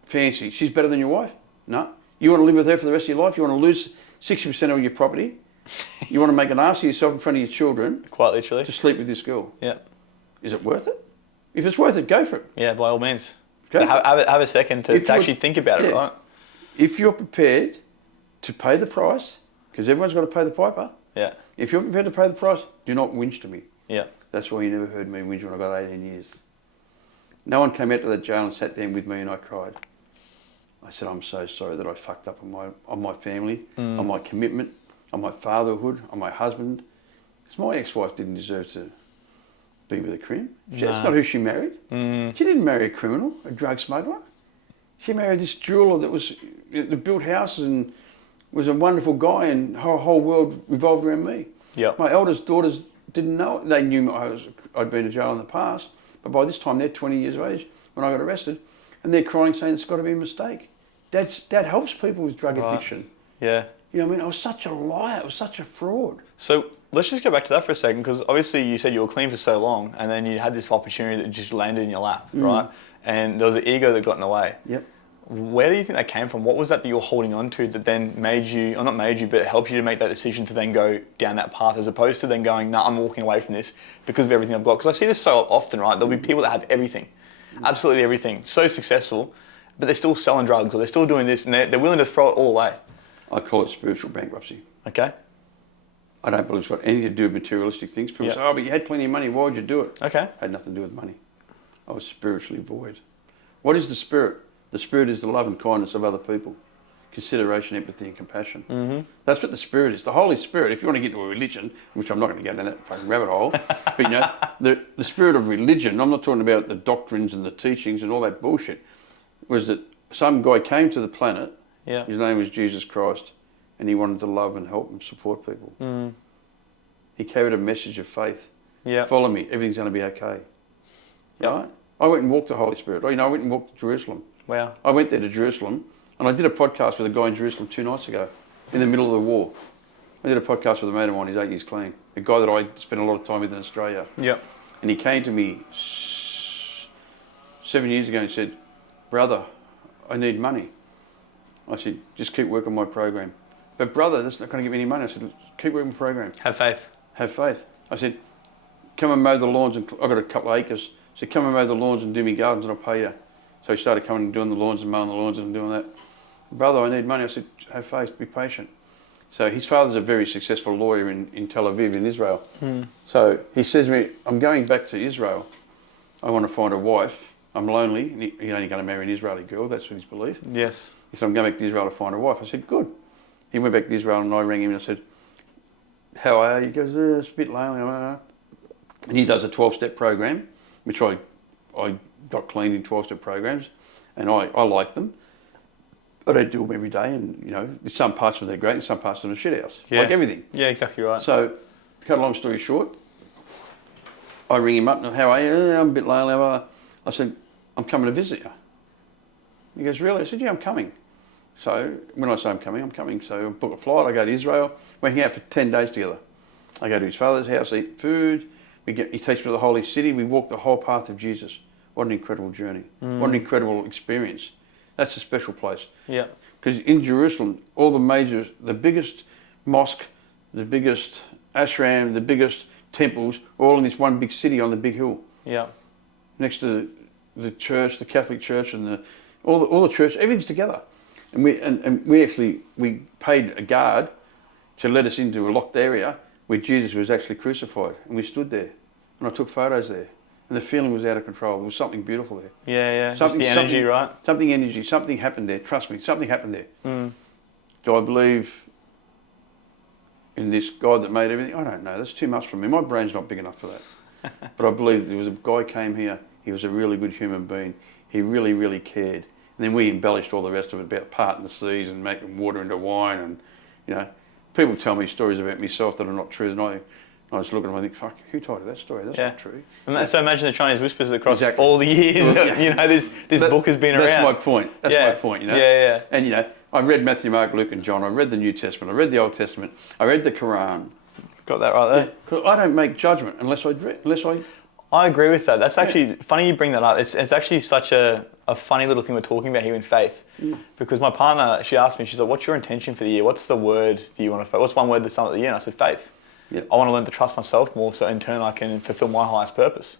fancy, she's better than your wife? No. You want to live with her for the rest of your life? You want to lose 60% of your property? You want to make an ass of yourself in front of your children? Quite literally. To sleep with this girl? Is it worth it? If it's worth it, go for it. By all means. Have a second to actually think about it, right? If you're prepared to pay the price, because everyone's got to pay the piper. If you're prepared to pay the price, do not whinge to me. That's why you never heard me whinge when I got 18 years. No one came out to that jail and sat there with me and I cried. I said, I'm so sorry that I fucked up on my family, on my commitment, on my fatherhood, on my husband. Because my ex-wife didn't deserve to be with a crim. That's not who she married. She didn't marry a criminal, a drug smuggler. She married this jeweller that built houses and was a wonderful guy, and her whole world revolved around me. My eldest daughters didn't know it. They knew I'd been to jail in the past, but by this time they're 20 years of age when I got arrested, and they're crying saying it's got to be a mistake. Dad helps people with drug addiction. You know what I mean? I was such a liar. I was such a fraud. So let's just go back to that for a second, because obviously you said you were clean for so long, and then you had this opportunity that just landed in your lap, right? And there was an ego that got in the way. Where do you think that came from? What was that you were holding on to that then made you, or not made you, but helped you to make that decision to then go down that path, as opposed to then going, no, I'm walking away from this because of everything I've got? Because I see this so often, right? There'll be people that have everything, absolutely everything, so successful, but they're still selling drugs, or they're still doing this, and they're willing to throw it all away. I call it spiritual bankruptcy. Okay. I don't believe it's got anything to do with materialistic things. People say, oh, but you had plenty of money, why would you do it? Okay. Had nothing to do with money. I was spiritually void. What is the spirit? The spirit is the love and kindness of other people. Consideration, empathy and compassion. That's what the spirit is. The Holy Spirit, if you want to get into a religion, which I'm not going to go down that fucking rabbit hole, but the spirit of religion, I'm not talking about the doctrines and the teachings and all that bullshit, was that some guy came to the planet, his name was Jesus Christ, and he wanted to love and help and support people. He carried a message of faith. Follow me, everything's going to be okay. Right? I went and walked the Holy Spirit. I went and walked to Jerusalem. Wow. I went there to Jerusalem, and I did a podcast with a guy in Jerusalem 2 nights ago, in the middle of the war. I did a podcast with a mate of mine, he's 8 years clean. a guy that I spent a lot of time with in Australia. Yep. And he came to me 7 years ago and said, brother, I need money. I said, just keep working my program. But brother, that's not going to give me any money. I said, keep working my program. Have faith. Have faith. I said, come and mow the lawns. And I've got a couple of acres. I said, come and mow the lawns and do me gardens and I'll pay you. So he started coming and doing the lawns and mowing the lawns and doing that. Brother, I need money. I said, have faith, be patient. So his father's a very successful lawyer in Tel Aviv in Israel. So he says to me, I'm going back to Israel. I want to find a wife. I'm lonely. And he's only going to marry an Israeli girl. That's what his belief. Yes. He said, I'm going back to Israel to find a wife. I said, good. He went back to Israel and I rang him and I said, how are you? He goes, it's a bit lonely. And he does a 12-step program, which I got clean in 12-step programs, and I like them. I don't do them every day, and there's some parts of them they're great, and some parts of them are shit house, like everything. Yeah, exactly right. So, cut a long story short, I ring him up and how are you? I'm a bit lonely. I said, I'm coming to visit you. He goes, really? I said, yeah, I'm coming. So when I say I'm coming. So I book a flight. I go to Israel. We hang out for 10 days together. I go to his father's house, eat food. He takes me to the holy city. We walk the whole path of Jesus. What an incredible journey. What an incredible experience. That's a special place. Yeah. Because in Jerusalem, all the biggest mosque, the biggest ashram, the biggest temples, are all in this one big city on the big hill. Yeah. Next to the church, the Catholic Church, and all the church, everything's together. And we paid a guard to let us into a locked area where Jesus was actually crucified, and we stood there, and I took photos there. And the feeling was out of control. There was something beautiful there. Yeah. Just the energy, right? Something happened there. Trust me, something happened there. Do I believe in this God that made everything? I don't know. That's too much for me. My brain's not big enough for that. But I believe there was a guy came here. He was a really good human being. He really, really cared. And then we embellished all the rest of it about parting the seas and making water into wine. And, people tell me stories about myself that are not true. And I just look at them and I think, fuck, who told you that story? That's not true. So imagine the Chinese whispers across all the years. This book has been around. That's my point. That's my point, Yeah. And, I read Matthew, Mark, Luke and John. I read the New Testament. I read the Old Testament. I read the Quran. Got that right there. Yeah, 'cause I don't make judgment unless I agree with that. That's actually funny you bring that up. It's actually such a funny little thing we're talking about here in faith. Because my partner, she asked me, she's like, what's your intention for the year? What's the word do you want to, what's one word to sum up the year? And I said, faith. Yep. I want to learn to trust myself more so in turn I can fulfill my highest purpose.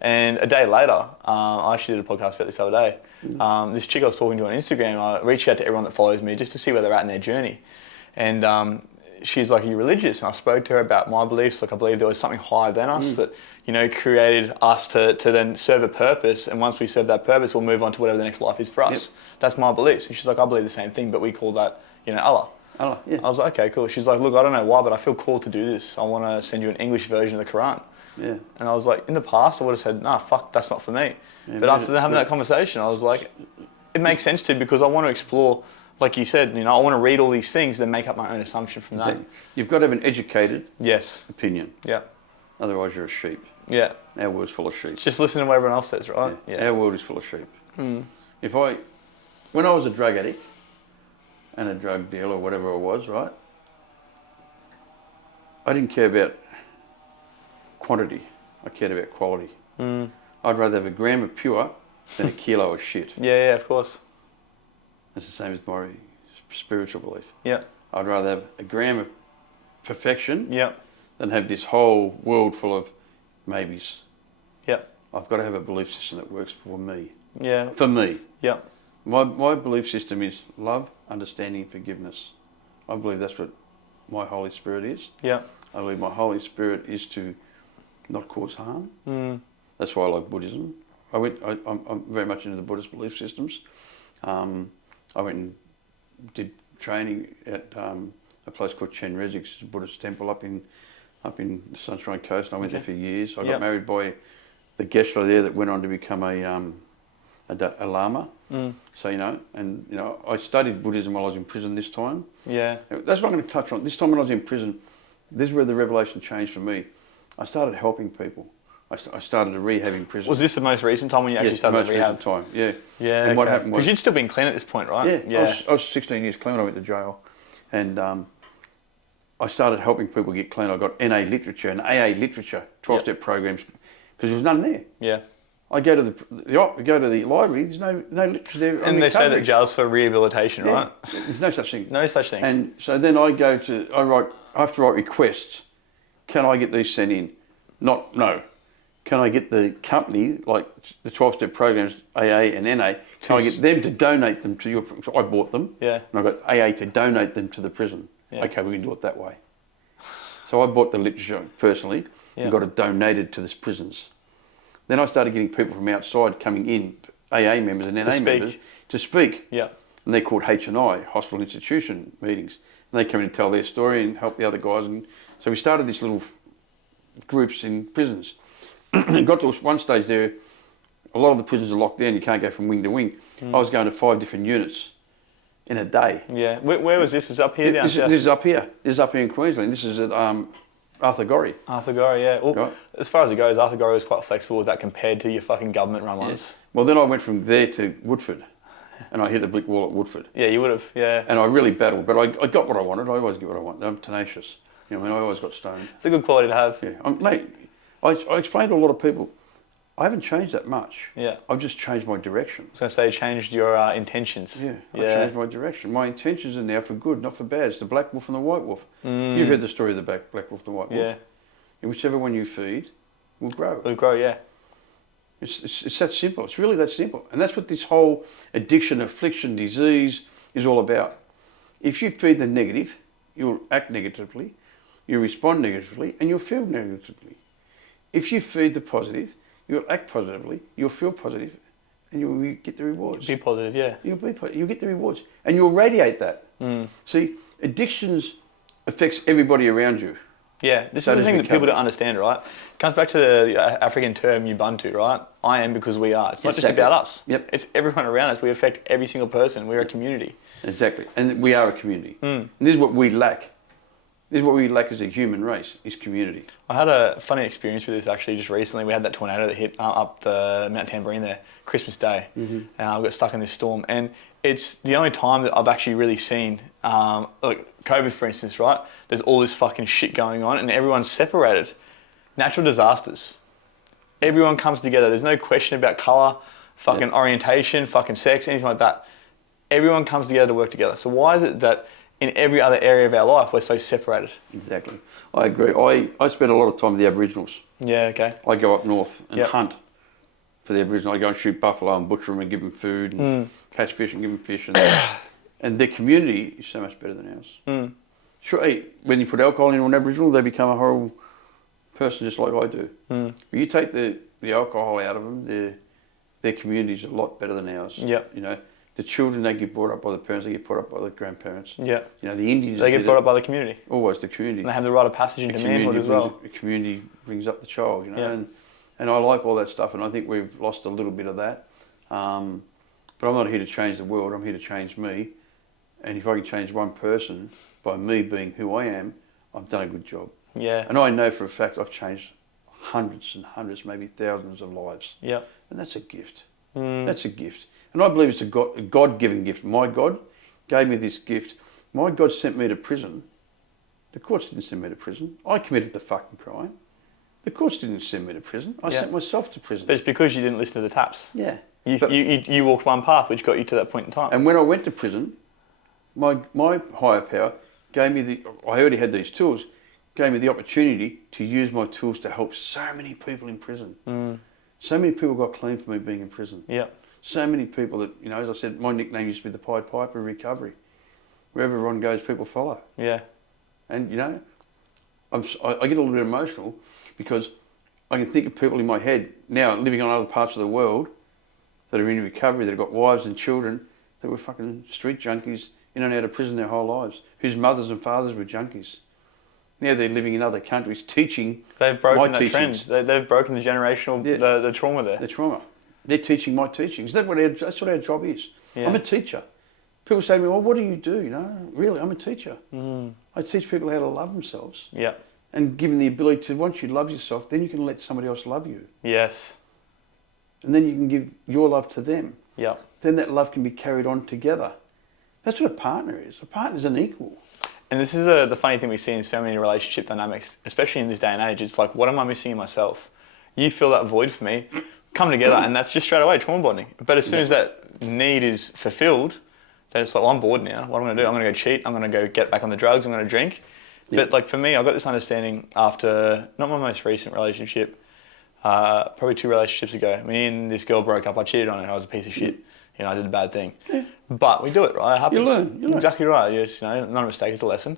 And a day later, I actually did a podcast about this the other day. This chick I was talking to on Instagram, I reached out to everyone that follows me just to see where they're at in their journey. And she's like, are you religious? And I spoke to her about my beliefs. Like, I believe there was something higher than us that, created us to then serve a purpose. And once we serve that purpose, we'll move on to whatever the next life is for us. Yep. That's my beliefs. And she's like, I believe the same thing, but we call that, Allah. Allah, yeah. I was like, okay, cool. She's like, look, I don't know why, but I feel called to do this. I want to send you an English version of the Quran. Yeah. And I was like, in the past, I would have said, nah, fuck, that's not for me. Yeah, but after having that conversation, I was like, it makes sense to, because I want to explore, like you said, I want to read all these things, then make up my own assumption from that. You've got to have an educated opinion. Yeah. Otherwise, you're a sheep. Yeah. Our world's full of sheep. Just listen to what everyone else says, right? Yeah. Our world is full of sheep. When I was a drug addict and a drug dealer or whatever I was, right, I didn't care about quantity. I cared about quality. I'd rather have a gram of pure than a kilo of shit. Yeah, of course. It's the same as my spiritual belief. Yeah. I'd rather have a gram of perfection Yeah. than have this whole world full of maybes. Yeah. I've got to have a belief system that works for me. Yeah. For me. Yeah. My belief system is love, understanding, forgiveness. I believe that's what my Holy Spirit is. Yeah. I believe my Holy Spirit is to not cause harm. That's why I like Buddhism. I'm very much into the Buddhist belief systems. I went and did training at a place called Chen Rezik, it's a Buddhist temple up in the Sunshine Coast, and I went there for years. I got married by the gesture there that went on to become a lama. So, I studied Buddhism while I was in prison this time. Yeah. That's what I'm going to touch on. This time when I was in prison, this is where the revelation changed for me. I started helping people. I started a rehab in prison. Was this the most recent time when you actually started rehab? Yes, the most recent time, yeah. Yeah, and what happened was... Because you'd still been clean at this point, right? Yeah. I was 16 years clean when I went to jail. And I started helping people get clean. I got NA literature and AA literature, 12-step programs, because there was none there. Yeah. I go to the library. There's no literature there. And they say that jail's for rehabilitation, right? There's no such thing. No such thing. And so then I have to write requests. Can I get these sent in? No. Can I get the company, like the 12-step programs, AA and NA, can I get them to donate them to your... So I bought them. Yeah. And I got AA to donate them to the prison. Yeah. Okay, we can do it that way. So I bought the literature personally and got it donated to the prisons. Then I started getting people from outside coming in, AA members and NA members, to speak. Yeah. And they're called H&I, Hospital Institution Meetings. And they come in and tell their story and help the other guys. And so we started these little groups in prisons. It got to one stage there, a lot of the prisons are locked down, you can't go from wing to wing. I was going to 5 different units in a day. Yeah. Where was this? Was up here, down south? This is up here. This is up here in Queensland. This is at Arthur Gorrie. Arthur Gorrie, yeah. Well, right. As far as it goes, Arthur Gorrie was quite flexible with that compared to your fucking government-run ones. Yes. Well, then I went from there to Woodford, and I hit a brick wall at Woodford. Yeah, you would have, yeah. And I really battled, but I got what I wanted. I always get what I want. I'm tenacious. You know, I mean, I always got stoned. It's a good quality to have. Yeah. Mate, I explained to a lot of people, I haven't changed that much. Yeah. I've just changed my direction. I was going to say, changed your intentions. Yeah, I've changed my direction. My intentions are now for good, not for bad. It's the black wolf and the white wolf. You've heard the story of the black wolf and the white wolf. Yeah. And whichever one you feed will grow. Will grow, yeah. It's that simple. It's really that simple. And that's what this whole addiction, affliction, disease is all about. If you feed the negative, you'll act negatively, you'll respond negatively, and you'll feel negatively. If you feed the positive, you'll act positively, you'll feel positive, and you'll get the rewards. Be positive, yeah. You'll get the rewards. And you'll radiate that. See, addictions affects everybody around you. Yeah, this is the thing that people don't understand, right? It comes back to the African term Ubuntu, right? I am because we are. It's not just about us. Yep. It's everyone around us. We affect every single person. We're a community. Exactly. And we are a community. And this is what we lack. This is what we lack as a human race, is community. I had a funny experience with this actually just recently. We had that tornado that hit up the Mount Tamborine there, Christmas Day. And I got stuck in this storm. And it's the only time that I've actually really seen, like COVID, for instance, right? There's all this fucking shit going on and everyone's separated. Natural disasters. Everyone comes together. There's no question about colour, fucking orientation, fucking sex, anything like that. Everyone comes together to work together. So why is it that in every other area of our life we're so separated? Exactly. I agree. I spend a lot of time with the Aboriginals. Yeah, okay. I go up north and hunt for the Aboriginal. I go and shoot buffalo and butcher them and give them food and catch fish and give them fish. And their community is so much better than ours. Sure, hey, when you put alcohol in an Aboriginal, they become a horrible person just like I do. But you take the alcohol out of them, their community is a lot better than ours. Yep. You know, the children, they get brought up by the parents, they get brought up by the grandparents. Yeah. You know, the Indians... They get brought up by the community. Always the community. And they have the rite of passage into manhood as well. The community brings up the child, you know, and I like all that stuff, and I think we've lost a little bit of that. But I'm not here to change the world, I'm here to change me. And if I can change one person by me being who I am, I've done a good job. Yeah. And I know for a fact I've changed hundreds and hundreds, maybe thousands of lives. Yeah. And that's a gift. That's a gift. And I believe it's a God-given gift. My God gave me this gift. My God sent me to prison. The courts didn't send me to prison. I committed the fucking crime. The courts didn't send me to prison. I sent myself to prison. But it's because you didn't listen to the taps. Yeah. You walked one path which got you to that point in time. And when I went to prison, my higher power gave me I already had these tools, gave me the opportunity to use my tools to help so many people in prison. So many people got clean from me being in prison. Yeah. So many people that, you know, as I said, my nickname used to be the Pied Piper of recovery. Wherever Ron goes, people follow. Yeah. And, you know, I get a little bit emotional because I can think of people in my head now living on other parts of the world that are in recovery, that have got wives and children that were fucking street junkies in and out of prison their whole lives, whose mothers and fathers were junkies. Now they're living in other countries teaching They've broken my that trend. They've broken the generational, the trauma there. The trauma. They're teaching my teachings. That's what our job is. Yeah. I'm a teacher. People say to me, well, what do? You know, really, I'm a teacher. I teach people how to love themselves. Yeah. And give them the ability to, once you love yourself, then you can let somebody else love you. Yes. And then you can give your love to them. Yeah. Then that love can be carried on together. That's what a partner is. A partner is an equal. And this is the funny thing we see in so many relationship dynamics, especially in this day and age. It's like, what am I missing in myself? You fill that void for me, come together, and that's just straight away trauma bonding. But as soon as that need is fulfilled, then it's like, well, I'm bored now. What am I going to do? I'm going to go cheat. I'm going to go get back on the drugs. I'm going to drink. But like for me, I got this understanding after not my most recent relationship, probably 2 relationships ago. Me and this girl broke up. I cheated on her. I was a piece of shit. You know, I did a bad thing. Yeah. But we do it, right? It happens. You learn. Exactly right. Yes, you know, not a mistake. It's a lesson.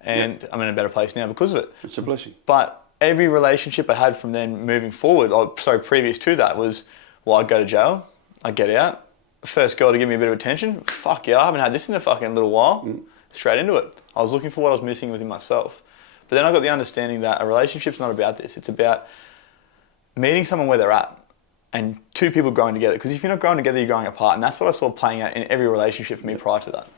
And I'm in a better place now because of it. It's a blessing. But every relationship I had from then moving forward, previous to that was, well, I'd go to jail. I'd get out. First girl to give me a bit of attention. Fuck yeah, I haven't had this in a fucking little while. Straight into it. I was looking for what I was missing within myself. But then I got the understanding that a relationship's not about this. It's about meeting someone where they're at and 2 people growing together. Because if you're not growing together, you're growing apart. And that's what I saw playing out in every relationship for me prior to that.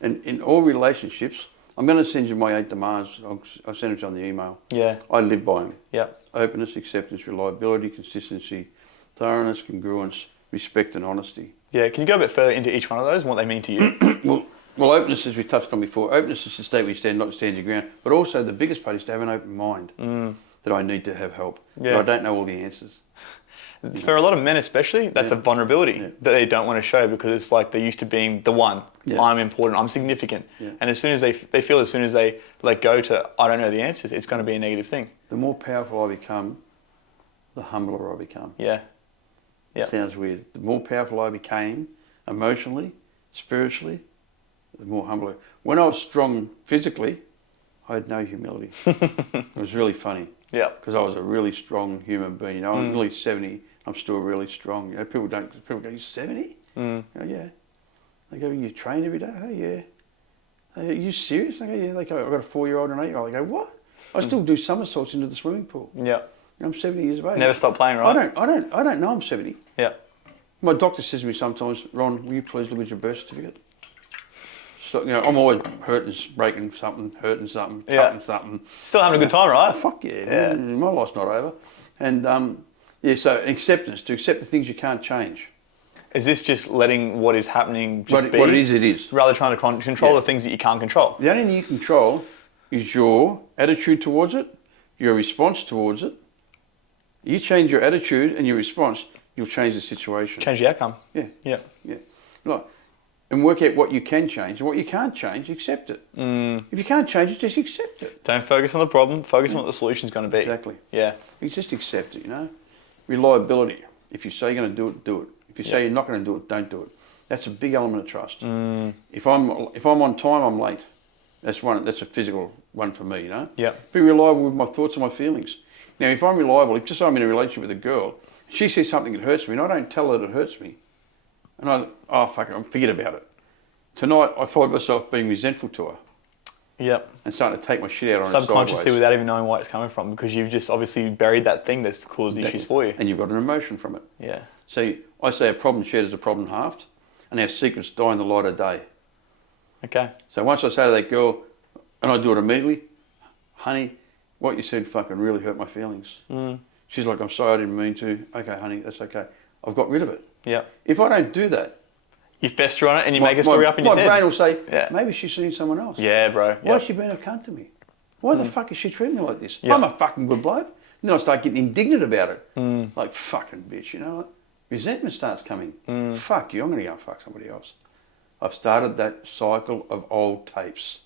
And in all relationships, I'm going to send you my 8 demands. I'll send it to you on the email. Yeah. I live by them. Yeah. Openness, acceptance, reliability, consistency, thoroughness, congruence, respect and honesty. Yeah, can you go a bit further into each one of those and what they mean to you? Well, openness, as we touched on before, openness is to stay where you stand, not stand your ground. But also the biggest part is to have an open mind that I need to have help. Yeah. But I don't know all the answers. For a lot of men especially, that's a vulnerability that they don't want to show because it's like they're used to being the one. Yeah. I'm important, I'm significant. Yeah. And as soon as they feel as soon as they let go to, I don't know the answers, it's going to be a negative thing. The more powerful I become, the humbler I become. Yeah. It sounds weird. The more powerful I became, emotionally, spiritually, the more humbler. When I was strong physically, I had no humility. It was really funny. Yeah. Because I was a really strong human being. You know, I'm nearly 70. I'm still really strong. You know, people go, "You're 70?" I go, "Yeah." They go, "You train every day?" "Oh, yeah." They go, "Are you serious?" I go, "Yeah." They go, "I've got a 4-year-old and an 8-year-old." They go, "What?" I still do somersaults into the swimming pool. Yeah. I'm 70 years of age. Never stop playing, right? I don't know I'm 70. Yeah. My doctor says to me sometimes, "Ron, will you please look at your birth certificate?" So, you know, I'm always hurting something, cutting something. Still having a good time, right? Oh, fuck yeah, man. My life's not over. And so acceptance, to accept the things you can't change. Is this just letting what is happening just be? What it is. Rather trying to control the things that you can't control. The only thing you control is your attitude towards it, your response towards it. You change your attitude and your response, you'll change the situation. Change the outcome. Yeah. Look, and work out what you can change. And what you can't change, accept it. If you can't change it, just accept it. Don't focus on the problem, focus on what the solution's going to be. Exactly. Yeah. You just accept it, you know. Reliability. If you say you're going to do it, do it. If you say you're not going to do it, don't do it. That's a big element of trust. If I'm on time, I'm late. That's a physical one for me, you know. Yeah. Be reliable with my thoughts and my feelings. Now, if I'm reliable, if just I'm in a relationship with a girl, she says something that hurts me, and I don't tell her that it hurts me, and forget about it. Tonight, I find myself being resentful to her. Yep. And starting to take my shit out on her subconsciously without even knowing where it's coming from, because you've just obviously buried that thing that's caused issues for you. And you've got an emotion from it. Yeah. So I say a problem shared is a problem halved, and our secrets die in the light of day. Okay. So once I say to that girl, and I do it immediately, "Honey, what you said fucking really hurt my feelings." She's like, "I'm sorry, I didn't mean to." "Okay, honey, that's okay." I've got rid of it. Yeah. If I don't do that, you fester on it and you make a story up in your head. My brain will say, maybe she's seen someone else. Yeah, bro. Why has she been a cunt to me? Why the fuck is she treating me like this? Yep. I'm a fucking good bloke. And then I start getting indignant about it. Like, fucking bitch, you know? Like, resentment starts coming. Fuck you, I'm going to go and fuck somebody else. I've started that cycle of old tapes.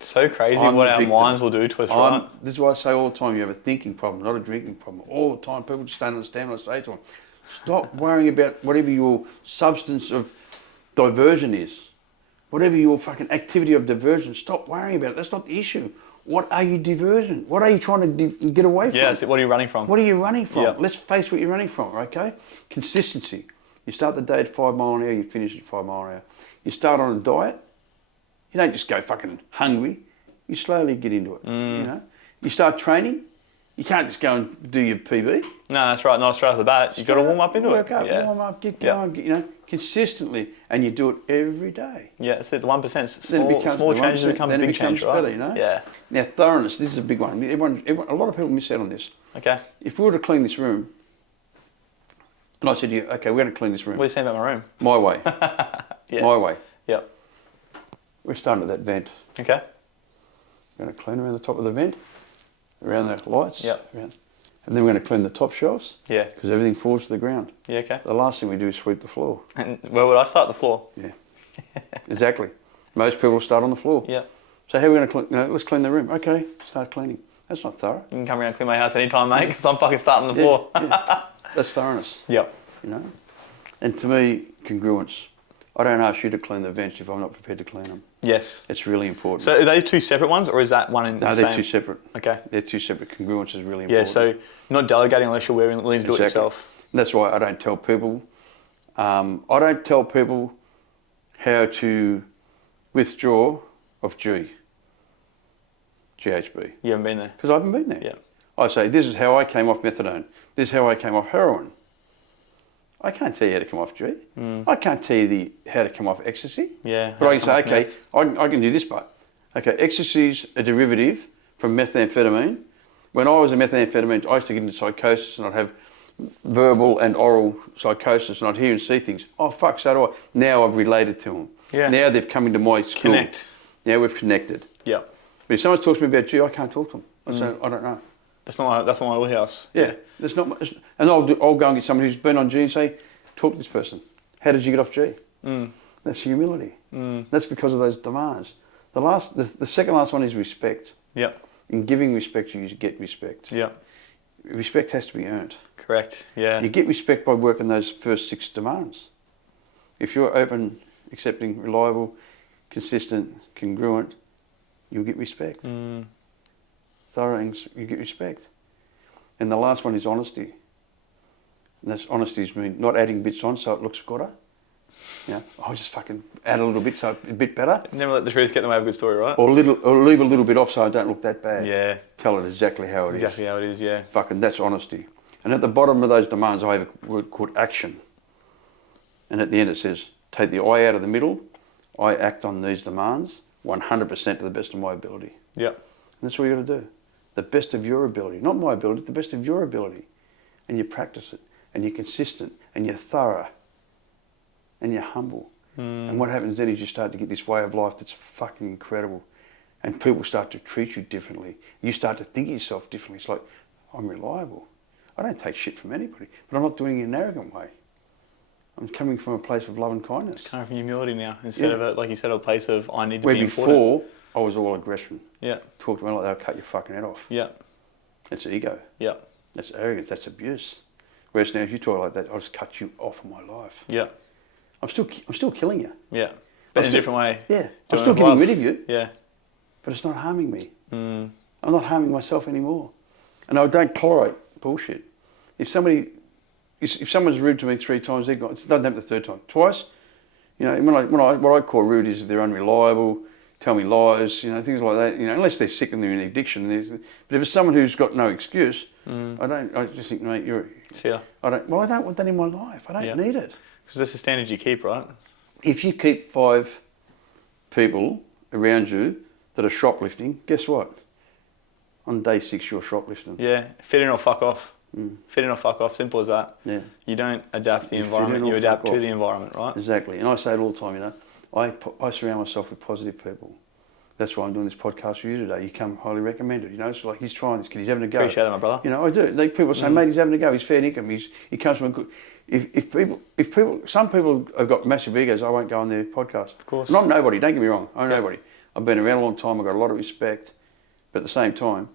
So crazy what our minds will do to us, right? This is why I say all the time, you have a thinking problem, not a drinking problem. All the time, people just don't understand what I say to them. Stop worrying about whatever your substance of diversion is. Whatever your fucking activity of diversion, stop worrying about it. That's not the issue. What are you diversion? What are you trying to get away from? Yeah, what are you running from? What are you running from? Yeah. Let's face what you're running from, okay? Consistency. You start the day at 5 mile an hour, you finish at 5 mile an hour. You start on a diet, you don't just go fucking hungry. You slowly get into it, you know? You start training, you can't just go and do your PB. No, that's right. Not straight off the bat. You've got to warm up into Work it. up, warm up, get going, you know, consistently. And you do it every day. Yeah, that's it. The 1%. Small changes become a big change, right? Better, you know? Yeah. Now, thoroughness, this is a big one. Everyone, a lot of people miss out on this. Okay. If we were to clean this room, and I said to you, okay, we're going to clean this room. What are you saying about my room? My way. Yeah. My way. Yep. We're starting at that vent. Okay. We're going to clean around the top of the vent, around the lights. Yep. And then we're going to clean the top shelves. Yeah. Because everything falls to the ground. Yeah, okay. The last thing we do is sweep the floor. And where would I start? The floor? Yeah. Exactly. Most people start on the floor. Yeah. So how are we going to clean? Let's clean the room. Okay, start cleaning. That's not thorough. You can come around and clean my house anytime, mate, because I'm fucking starting on the floor. Yeah. That's thoroughness. Yep. You know? And to me, congruence. I don't ask you to clean the vents if I'm not prepared to clean them. Yes. It's really important. So are they two separate ones, or is that one in the same? No, they're two separate. Okay. They're two separate. Congruence is really important. Yeah, so not delegating unless you're willing to do it yourself. And that's why I don't tell people. I don't tell people how to withdraw of GHB. You haven't been there. Because I haven't been there. Yeah. I say, this is how I came off methadone. This is how I came off heroin. I can't tell you how to come off G. I can't tell you how to come off ecstasy. Yeah. But I can say, okay, I can do this part. Okay, ecstasy's a derivative from methamphetamine. When I was a methamphetamine, I used to get into psychosis and I'd have verbal and oral psychosis and I'd hear and see things. Oh, fuck, so do I. Now I've related to them. Yeah. Now they've come into my school. Connect. Now we've connected. Yeah. But if someone talks to me about G, I can't talk to them. I say, I don't know. That's not my wheelhouse. Yeah, there's not much. And I'll go and get somebody who's been on G and say, talk to this person. How did you get off G? That's humility. That's because of those demands. The second last one is respect. Yep. In giving respect, you get respect. Yep. Respect has to be earned. Correct. Yeah. You get respect by working those first 6 demands. If you're open, accepting, reliable, consistent, congruent, you'll get respect. Thorough, you get respect. And the last one is honesty. And that's honesty means not adding bits on so it looks gooder. You know, I'll just fucking add a little bit so it's a bit better. Never let the truth get in the way of a good story, right? Or leave a little bit off so I don't look that bad. Yeah. Tell it exactly how it is. Exactly how it is, yeah. Fucking, that's honesty. And at the bottom of those demands, I have a word called action. And at the end it says, take the I out of the middle. I act on these demands 100% to the best of my ability. Yep. And that's what you got to do. The best of your ability. Not my ability, the best of your ability. And you practice it. And you're consistent. And you're thorough. And you're humble. And what happens then is you start to get this way of life that's fucking incredible. And people start to treat you differently. You start to think of yourself differently. It's like, I'm reliable. I don't take shit from anybody. But I'm not doing it in an arrogant way. I'm coming from a place of love and kindness. It's coming from humility now. Instead of, like you said, a place of, I need to Where be important. before, I was all aggression. Yeah. Talk to me like that, I'll cut your fucking head off. Yeah. That's ego. Yeah. That's arrogance. That's abuse. Whereas now, if you talk like that, I'll just cut you off of my life. Yeah. I'm still killing you. Yeah. But in a different way. Yeah. I'm still getting rid of you. Yeah. But it's not harming me. I'm not harming myself anymore. And I don't tolerate bullshit. If someone's rude to me 3 times, it doesn't happen the 3rd time. Twice, you know, what I call rude is if they're unreliable, tell me lies, you know, things like that. You know, unless they're sick and they're in addiction. But if it's someone who's got no excuse, I just think, mate, I don't want that in my life. I don't need it. Because that's the standard you keep, right? If you keep 5 people around you that are shoplifting, guess what? On day 6, you're shoplifting. Yeah. Fit in or fuck off. Fit in or fuck off, simple as that. Yeah. You don't adapt to the environment, you adapt to the environment, right? Exactly. And I say it all the time, you know, I surround myself with positive people. That's why I'm doing this podcast for you today. You come highly recommended. You know, it's like he's trying this kid, he's having a go. Appreciate that, my brother. You know, I do. People say, mate, he's having a go. He's fair income. He comes from a good. If people, some people have got massive egos. I won't go on their podcast. Of course. And I'm nobody. Don't get me wrong. I'm nobody. I've been around a long time. I've got a lot of respect, but at the same time,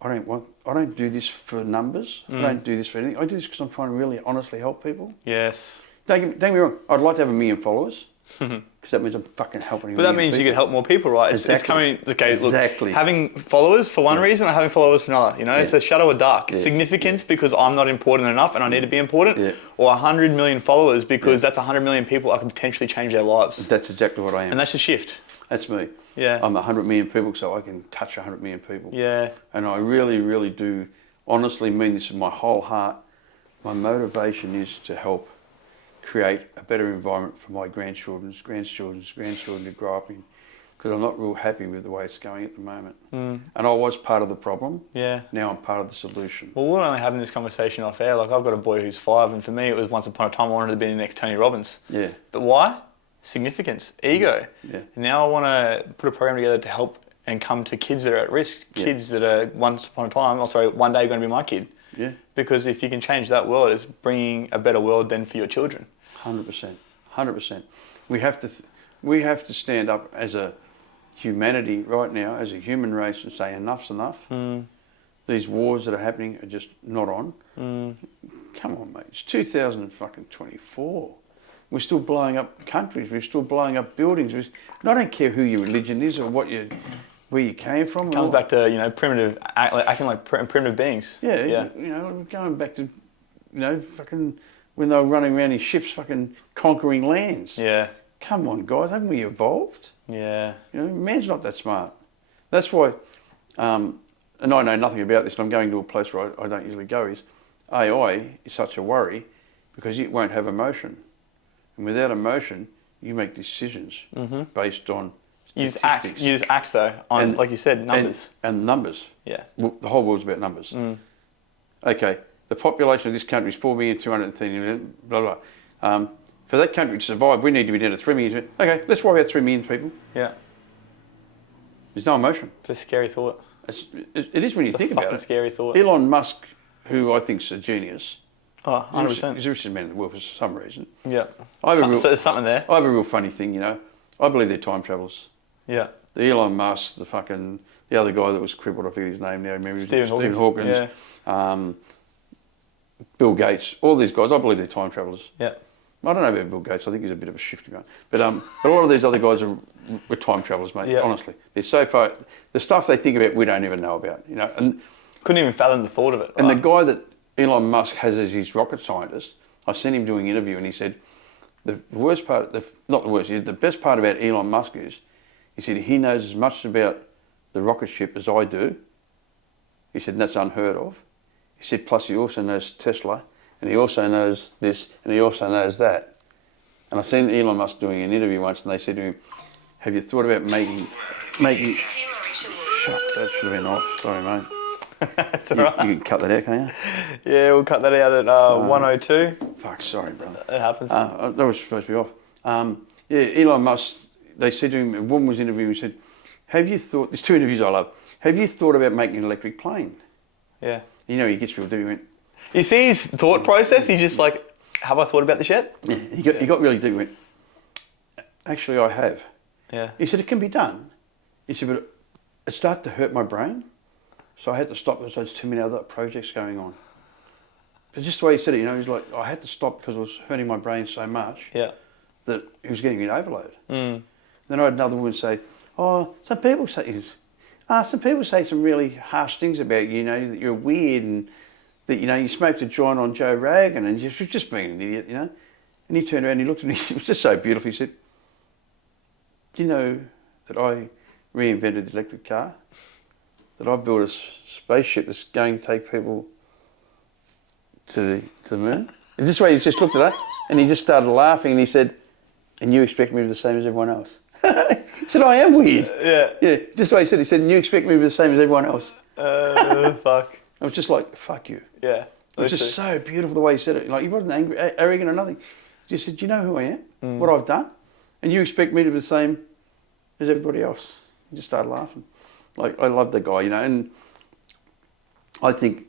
I don't do this for numbers. I don't do this for anything. I do this because I'm trying to really honestly help people. Yes. Don't get me wrong. I'd like to have 1 million followers. Because that means I'm fucking helping. But that means you can help more people, right? It's coming. Okay, look, having followers for one reason or having followers for another. You know, it's a shadow or dark. Significance because I'm not important enough and I need to be important. Yeah. Or 100 million followers because that's 100 million people I can potentially change their lives. That's exactly what I am. And that's the shift. That's me. Yeah. I'm 100 million people, so I can touch 100 million people. Yeah. And I really, really do honestly mean this with my whole heart. My motivation is to help create a better environment for my grandchildren's grandchildren to grow up in, because I'm not real happy with the way it's going at the moment. And I was part of the problem. Yeah. Now I'm part of the solution. Well, we're only having this conversation off air. Like, I've got a boy who's 5, and for me, it was once upon a time I wanted to be the next Tony Robbins. Yeah. But why? Significance, ego. Yeah. And now I want to put a program together to help and come to kids that are at risk, kids that are one day going to be my kid. Yeah. Because if you can change that world, it's bringing a better world then for your children. 100%. 100%. We have to stand up as a humanity right now, as a human race, and say enough's enough. These wars that are happening are just not on. Come on, mate. It's 2024. We're still blowing up countries. We're still blowing up buildings. And I don't care who your religion is or where you came from. It comes back to acting like primitive beings. Yeah. Going back to fucking when they were running around in ships, fucking conquering lands. Yeah. Come on, guys, haven't we evolved? Yeah. Man's not that smart. That's why, and I know nothing about this, and I'm going to a place where I don't usually go, is AI is such a worry because it won't have emotion. And without emotion, you make decisions based on statistics. You just act though, on, like you said, numbers. And numbers. Yeah. Well, the whole world's about numbers. Okay, the population of this country is 4,230,000, blah, blah. For that country to survive, we need to be down to 3 million. Okay, let's worry about 3 million people. Yeah. There's no emotion. It's a scary thought. It is when you think about it. It's a scary thought. Elon Musk, who I think is a genius. Oh, 100%. He's the richest man in the world for some reason. Yeah. So there's something there. I have a real funny thing, I believe they're time travellers. Yeah. The Elon Musk, the other guy that was crippled, I forget his name now. Remember Stephen Hawkins. Yeah. Bill Gates, all these guys, I believe they're time travellers. Yeah. I don't know about Bill Gates. I think he's a bit of a shifty one. But a lot of these other guys were time travellers, mate. Yeah. Honestly, they're so far. The stuff they think about, we don't even know about. And couldn't even fathom the thought of it. Right? And the guy that Elon Musk has as his rocket scientist, I seen him doing an interview, and he said the worst part, not the worst, the best part about Elon Musk is, he said he knows as much about the rocket ship as I do. He said, and that's unheard of. He said, plus he also knows Tesla. And he also knows this, and he also knows that. And I seen Elon Musk doing an interview once, and they said to him, have you thought about making... Shut, that should have been off. Sorry, mate. That's all right. You can cut that out, can't you? Yeah, we'll cut that out at 102. Fuck, sorry, brother. It happens. That was supposed to be off. Elon Musk, they said to him, a woman was interviewing him, he said, have you thought... There's two interviews I love. Have you thought about making an electric plane? Yeah. He gets real deep. He went... You see his thought process? He's just like, have I thought about this yet? Yeah, he got really deep. He went, actually, I have. Yeah. He said, it can be done. He said, but it started to hurt my brain. So I had to stop because there's too many other projects going on. But just the way he said it, he's like, I had to stop because it was hurting my brain so much that he was getting an overload. Then I had another woman say, some people say some really harsh things about you, that you're weird and that, you smoked a joint on Joe Rogan and you're just being an idiot, And he turned around and he looked at me, it was just so beautiful. He said, do you know that I reinvented the electric car? That I built a spaceship that's going to take people to the moon? And this way he just looked at that and he just started laughing and he said, and you expect me to be the same as everyone else? He said, I am weird. Yeah, just the way he said, and you expect me to be the same as everyone else? Fuck. I was just like, fuck you. Yeah. It was just so beautiful the way he said it. Like, he wasn't angry, arrogant or nothing. He just said, do you know who I am? What I've done? And you expect me to be the same as everybody else? He just started laughing. Like, I love the guy, and I think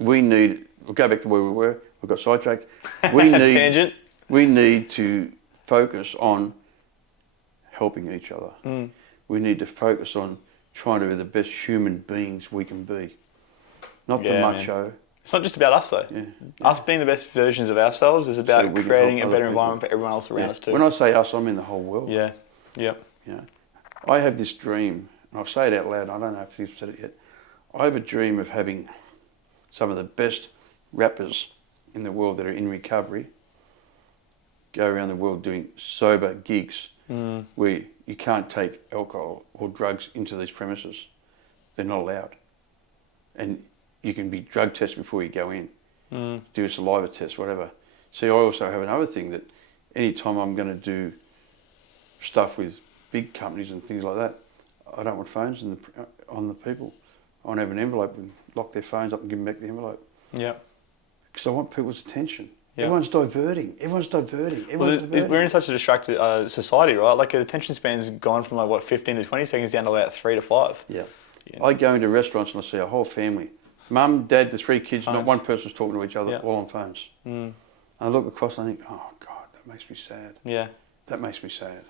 we'll go back to where we were, we got sidetracked. Tangent. We need to focus on helping each other. We need to focus on trying to be the best human beings we can be. Not the macho. Man. It's not just about us though. Yeah. Us being the best versions of ourselves is about creating a better environment for everyone else around us too. When I say us, I mean the whole world. Yeah. Yep. I have this dream, and I'll say it out loud, I don't know if you've said it yet. I have a dream of having some of the best rappers in the world that are in recovery go around the world doing sober gigs where you can't take alcohol or drugs into these premises. They're not allowed. And you can be drug tested before you go in, do a saliva test, whatever. See, I also have another thing that anytime I'm going to do stuff with big companies and things like that, I don't want phones on the people. I want to have an envelope and lock their phones up and give them back the envelope. Yeah. Because I want people's attention. Everyone's diverting. We're in such a distracted society, right? Like the attention span's gone from 15 to 20 seconds down to about 3 to 5. Yeah. I go into restaurants and I see a whole family. Mum, dad, the 3 kids, not one person's talking to each other, all on phones. And I look across and I think, oh God, that makes me sad. Yeah. That makes me sad.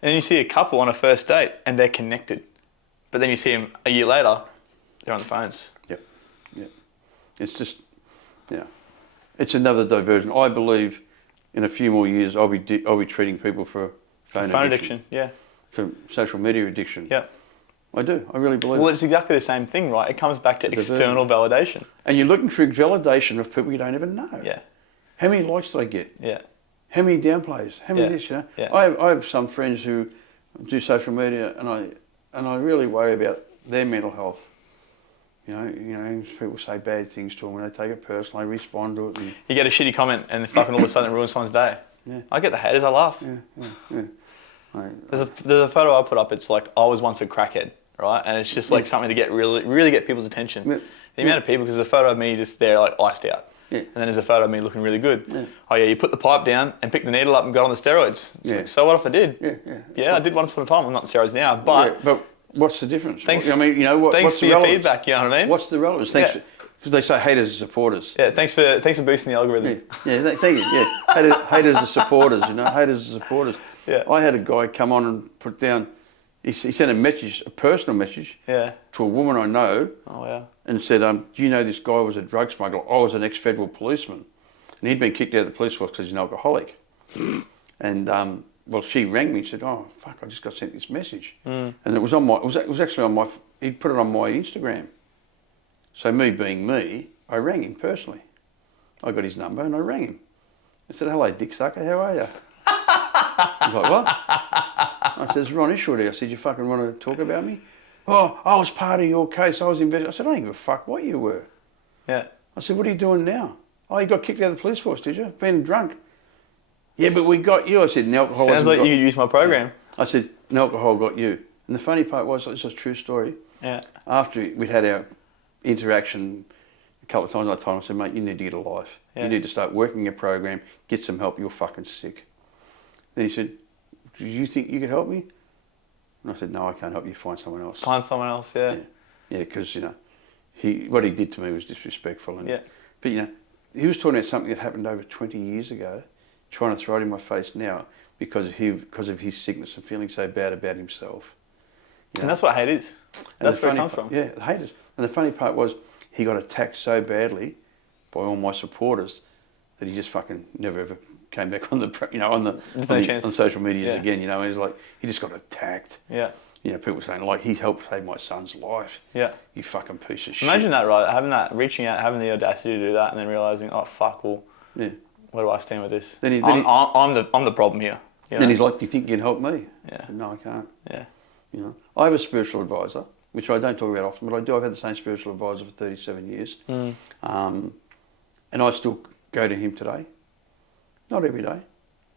And then you see a couple on a first date and they're connected. But then you see them a year later, they're on the phones. Yep. It's just, it's another diversion. I believe in a few more years I'll be treating people for phone addiction. Yeah. For social media addiction. Yeah. I do. I really believe Well, it's exactly the same thing, right? It comes back to external validation. And you're looking for validation of people you don't even know. Yeah. How many likes did I get? Yeah. How many downplays? How many this, Yeah. I have some friends who do social media and I really worry about their mental health. You know, people say bad things to them and they take it personally, respond to it. And you get a shitty comment and fucking all of a sudden it ruins someone's day. Yeah. I get the haters, I laugh. Yeah. There's a photo I put up, it's like, I was once a crackhead, right? And it's just like something to get really get people's attention. Yeah. The amount of people, because there's a photo of me just there like iced out. Yeah. And then there's a photo of me looking really good. Yeah. Oh yeah, you put the pipe down and picked the needle up and got on the steroids. It's like, so what if I did? Yeah, I did once upon a time. I'm not on steroids now, but what's the difference? Thanks, I mean, you know what? Thanks what's for the your relevance? feedback. You know what I mean? What's the relevance? Thanks, because they say haters are supporters. Yeah, thanks for boosting the algorithm. Thank you. Yeah, haters are supporters. Haters are supporters. Yeah. I had a guy come on and put down. He sent a personal message, to a woman I know. Oh yeah. And said, do you know this guy was a drug smuggler? I was an ex-federal policeman, and he'd been kicked out of the police force because he's an alcoholic. And she rang me and said, oh fuck, I just got sent this message, and it was actually on my. He'd put it on my Instagram. So me being me, I rang him personally. I got his number and I rang him. I said, hello, dick sucker, how are you? He's like, what? I said, it's Ron Isherwood here. I said, you fucking want to talk about me? Oh, I was part of your case. I was investigating. I said, I don't give a fuck what you were. Yeah. I said, what are you doing now? Oh, you got kicked out of the police force, did you? Being drunk. Yeah, but we got you. I said, alcohol. Sounds like you used my program. I said, alcohol got you. And the funny part was, this is a true story. Yeah. After we'd had our interaction a couple of times, I told him, I said, mate, you need to get a life. Yeah. You need to start working your program, get some help. You're fucking sick. Then he said, do you think you could help me? And I said, no, I can't help you. Find someone else. Find someone else, yeah. Yeah, because, what he did to me was disrespectful. And, yeah. But, he was talking about something that happened over 20 years ago, trying to throw it in my face now because of his sickness and feeling so bad about himself. And that's what hate is. That's where it comes from. Yeah, hate is. And the funny part was he got attacked so badly by all my supporters that he just fucking never ever came back on on social media again. He's like, he just got attacked. Yeah. People saying like he helped save my son's life. Yeah. You fucking piece of shit. Imagine that, right? Reaching out, having the audacity to do that, and then realizing, oh fuck, well, where do I stand with this? I'm the problem here. Then he's like, do you think you can help me? Yeah. No, I can't. Yeah. I have a spiritual advisor, which I don't talk about often, but I do. I've had the same spiritual advisor for 37 years. And I still go to him today. Not every day.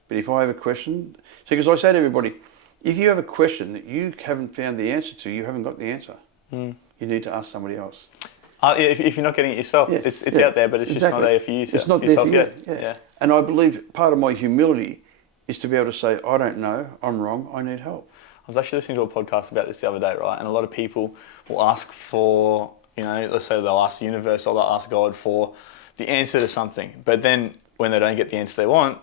But if I have a question, because I say to everybody, if you have a question that you haven't found the answer to, you haven't got the answer. You need to ask somebody else. If you're not getting it yourself, it's out there, but it's just not there for you. It's not there for you. Yeah. And I believe part of my humility is to be able to say, I don't know, I'm wrong, I need help. I was actually listening to a podcast about this the other day, right? And a lot of people will ask for, let's say they'll ask the universe or they'll ask God for the answer to something. But then when they don't get the answer they want,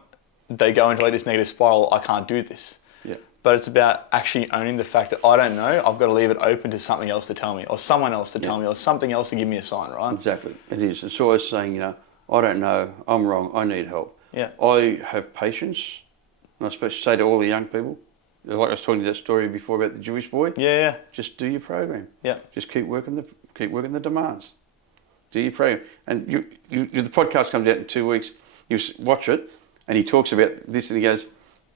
they go into this negative spiral, I can't do this. Yeah. But it's about actually owning the fact that I don't know, I've got to leave it open to something else to tell me, or someone else to tell me, or something else to give me a sign, right? Exactly, it is. And so I was saying, I don't know, I'm wrong, I need help. Yeah. I have patience, and I suppose to say to all the young people, like I was talking to that story before about the Jewish boy. Yeah. Just do your program. Yeah. Just keep working the demands. Do your program, and the podcast comes out in 2 weeks. You watch it, and he talks about this, and he goes,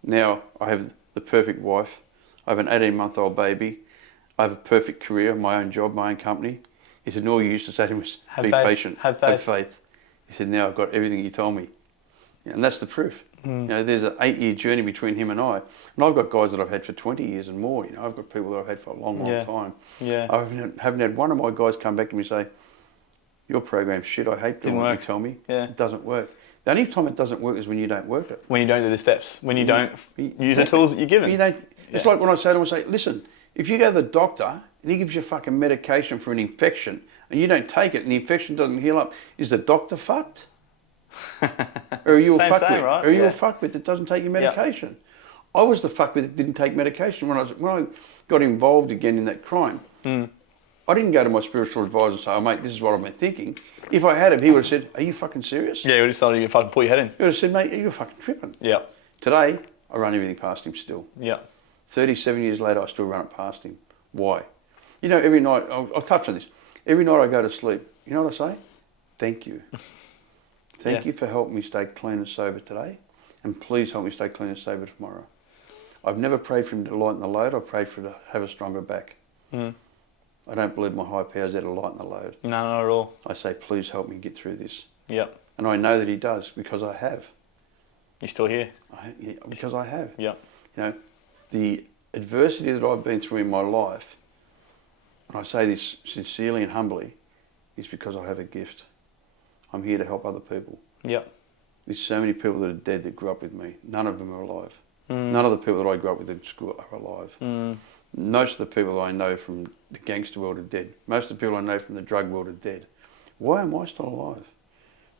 "Now I have the perfect wife. I have an 18-month-old baby. I have a perfect career, my own job, my own company." He said, "All you used to say to him was, be patient, have faith." He said, "Now I've got everything you told me," and that's the proof. There's an 8-year journey between him and I. And I've got guys that I've had for 20 years and more. I've got people that I've had for a long time. Yeah. I haven't had one of my guys come back to me and say, "Your program's shit, I hate doing what you tell me. Yeah. It doesn't work." The only time it doesn't work is when you don't work it. When you don't do the steps. When you don't use the tools that you're given. You don't, it's like when I say to them, listen, if you go to the doctor and he gives you fucking medication for an infection and you don't take it and the infection doesn't heal up, is the doctor fucked? Or are you a fuckwit? Right? Or are you a fuckwit that doesn't take your medication? I was the fuckwit that didn't take medication when I got involved again in that crime. I didn't go to my spiritual advisor and say, oh mate, this is what I've been thinking. If I had him, he would have said, are you fucking serious? Yeah, he would have started to fucking pull your head in. He would have said, mate, you're fucking tripping. Yeah. Today, I run everything past him still. Yeah. 37 years later, I still run it past him. Why? You know, every night, I'll touch on this. Every night I go to sleep, you know what I say? Thank you. Thank you for helping me stay clean and sober today. And please help me stay clean and sober tomorrow. I've never prayed for him to lighten the load. I've prayed for him to have a stronger back. I don't believe my high powers there to lighten the load. No, not at all. I say, please help me get through this. Yep. And I know that he does because I have. You're still here. Because I have. Yep. You know, the adversity that I've been through in my life, and I say this sincerely and humbly, is because I have a gift. I'm here to help other people. Yep. There's so many people that are dead that grew up with me. None of them are alive. None of the people that I grew up with in school are alive. Most of the people that I know from the gangster world are dead. Most of the people I know from the drug world are dead. Why am I still alive?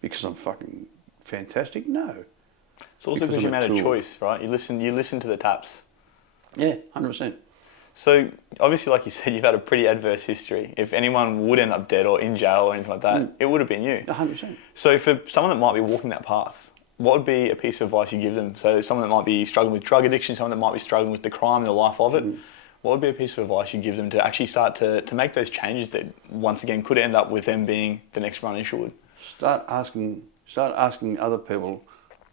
Because I'm fucking fantastic? No. It's also because you made a choice, right? You listen to the taps. Yeah, 100%. So obviously, like you said, you've had a pretty adverse history. If anyone would end up dead or in jail or anything like that, it would have been you. 100%. So for someone that might be walking that path, what would be a piece of advice you give them? So someone that might be struggling with drug addiction, someone that might be struggling with the crime and the life of it, what would be a piece of advice you give them to actually start to make those changes that, once again, could end up with them being the next Ronnie Isherwood? Start asking other people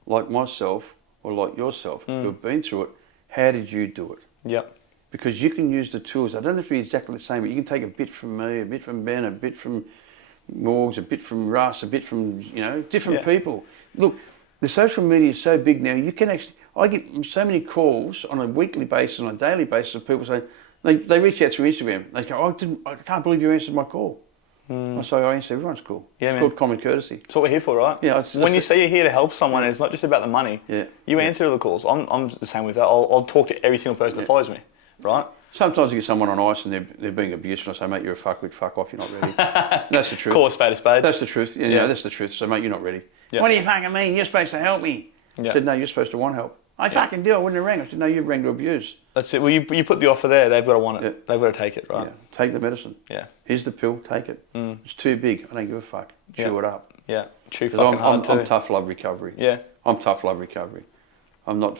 like myself or like yourself who've been through it, how did you do it? Yep. Because you can use the tools. I don't have to be exactly the same, but you can take a bit from me, a bit from Ben, a bit from Morgs, a bit from Russ, a bit from, different people. Look, the social media is so big now, you can actually, I get so many calls on a weekly basis, on a daily basis of people saying, they reach out through Instagram. They go, I can't believe you answered my call. I say, I answer everyone's call. Yeah, it's called common courtesy. That's what we're here for, right? Yeah. When you say you're here to help someone, it's not just about the money. Yeah. You answer the calls. I'm the same with that. I'll talk to every single person that follows me, right? Sometimes you get someone on ice and they're being abused, and I say, mate, you're a fuckwit, fuck off, you're not ready. That's the truth. Call a spade a spade. That's the truth. Yeah, that's the truth. So, mate, you're not ready. What do you fucking mean? You're supposed to help me. I said, no, you're supposed to want help. I fucking do. I wouldn't have rang. I said, no, you rang to abuse. That's it. Well, you put the offer there. They've got to want it. Yeah. They've got to take it, right? Yeah. Take the medicine. Yeah. Here's the pill. Take it. It's too big. I don't give a fuck. Chew it up. Yeah. Chew fucking hard too. I'm tough love recovery. Yeah. I'm tough love recovery. I'm not,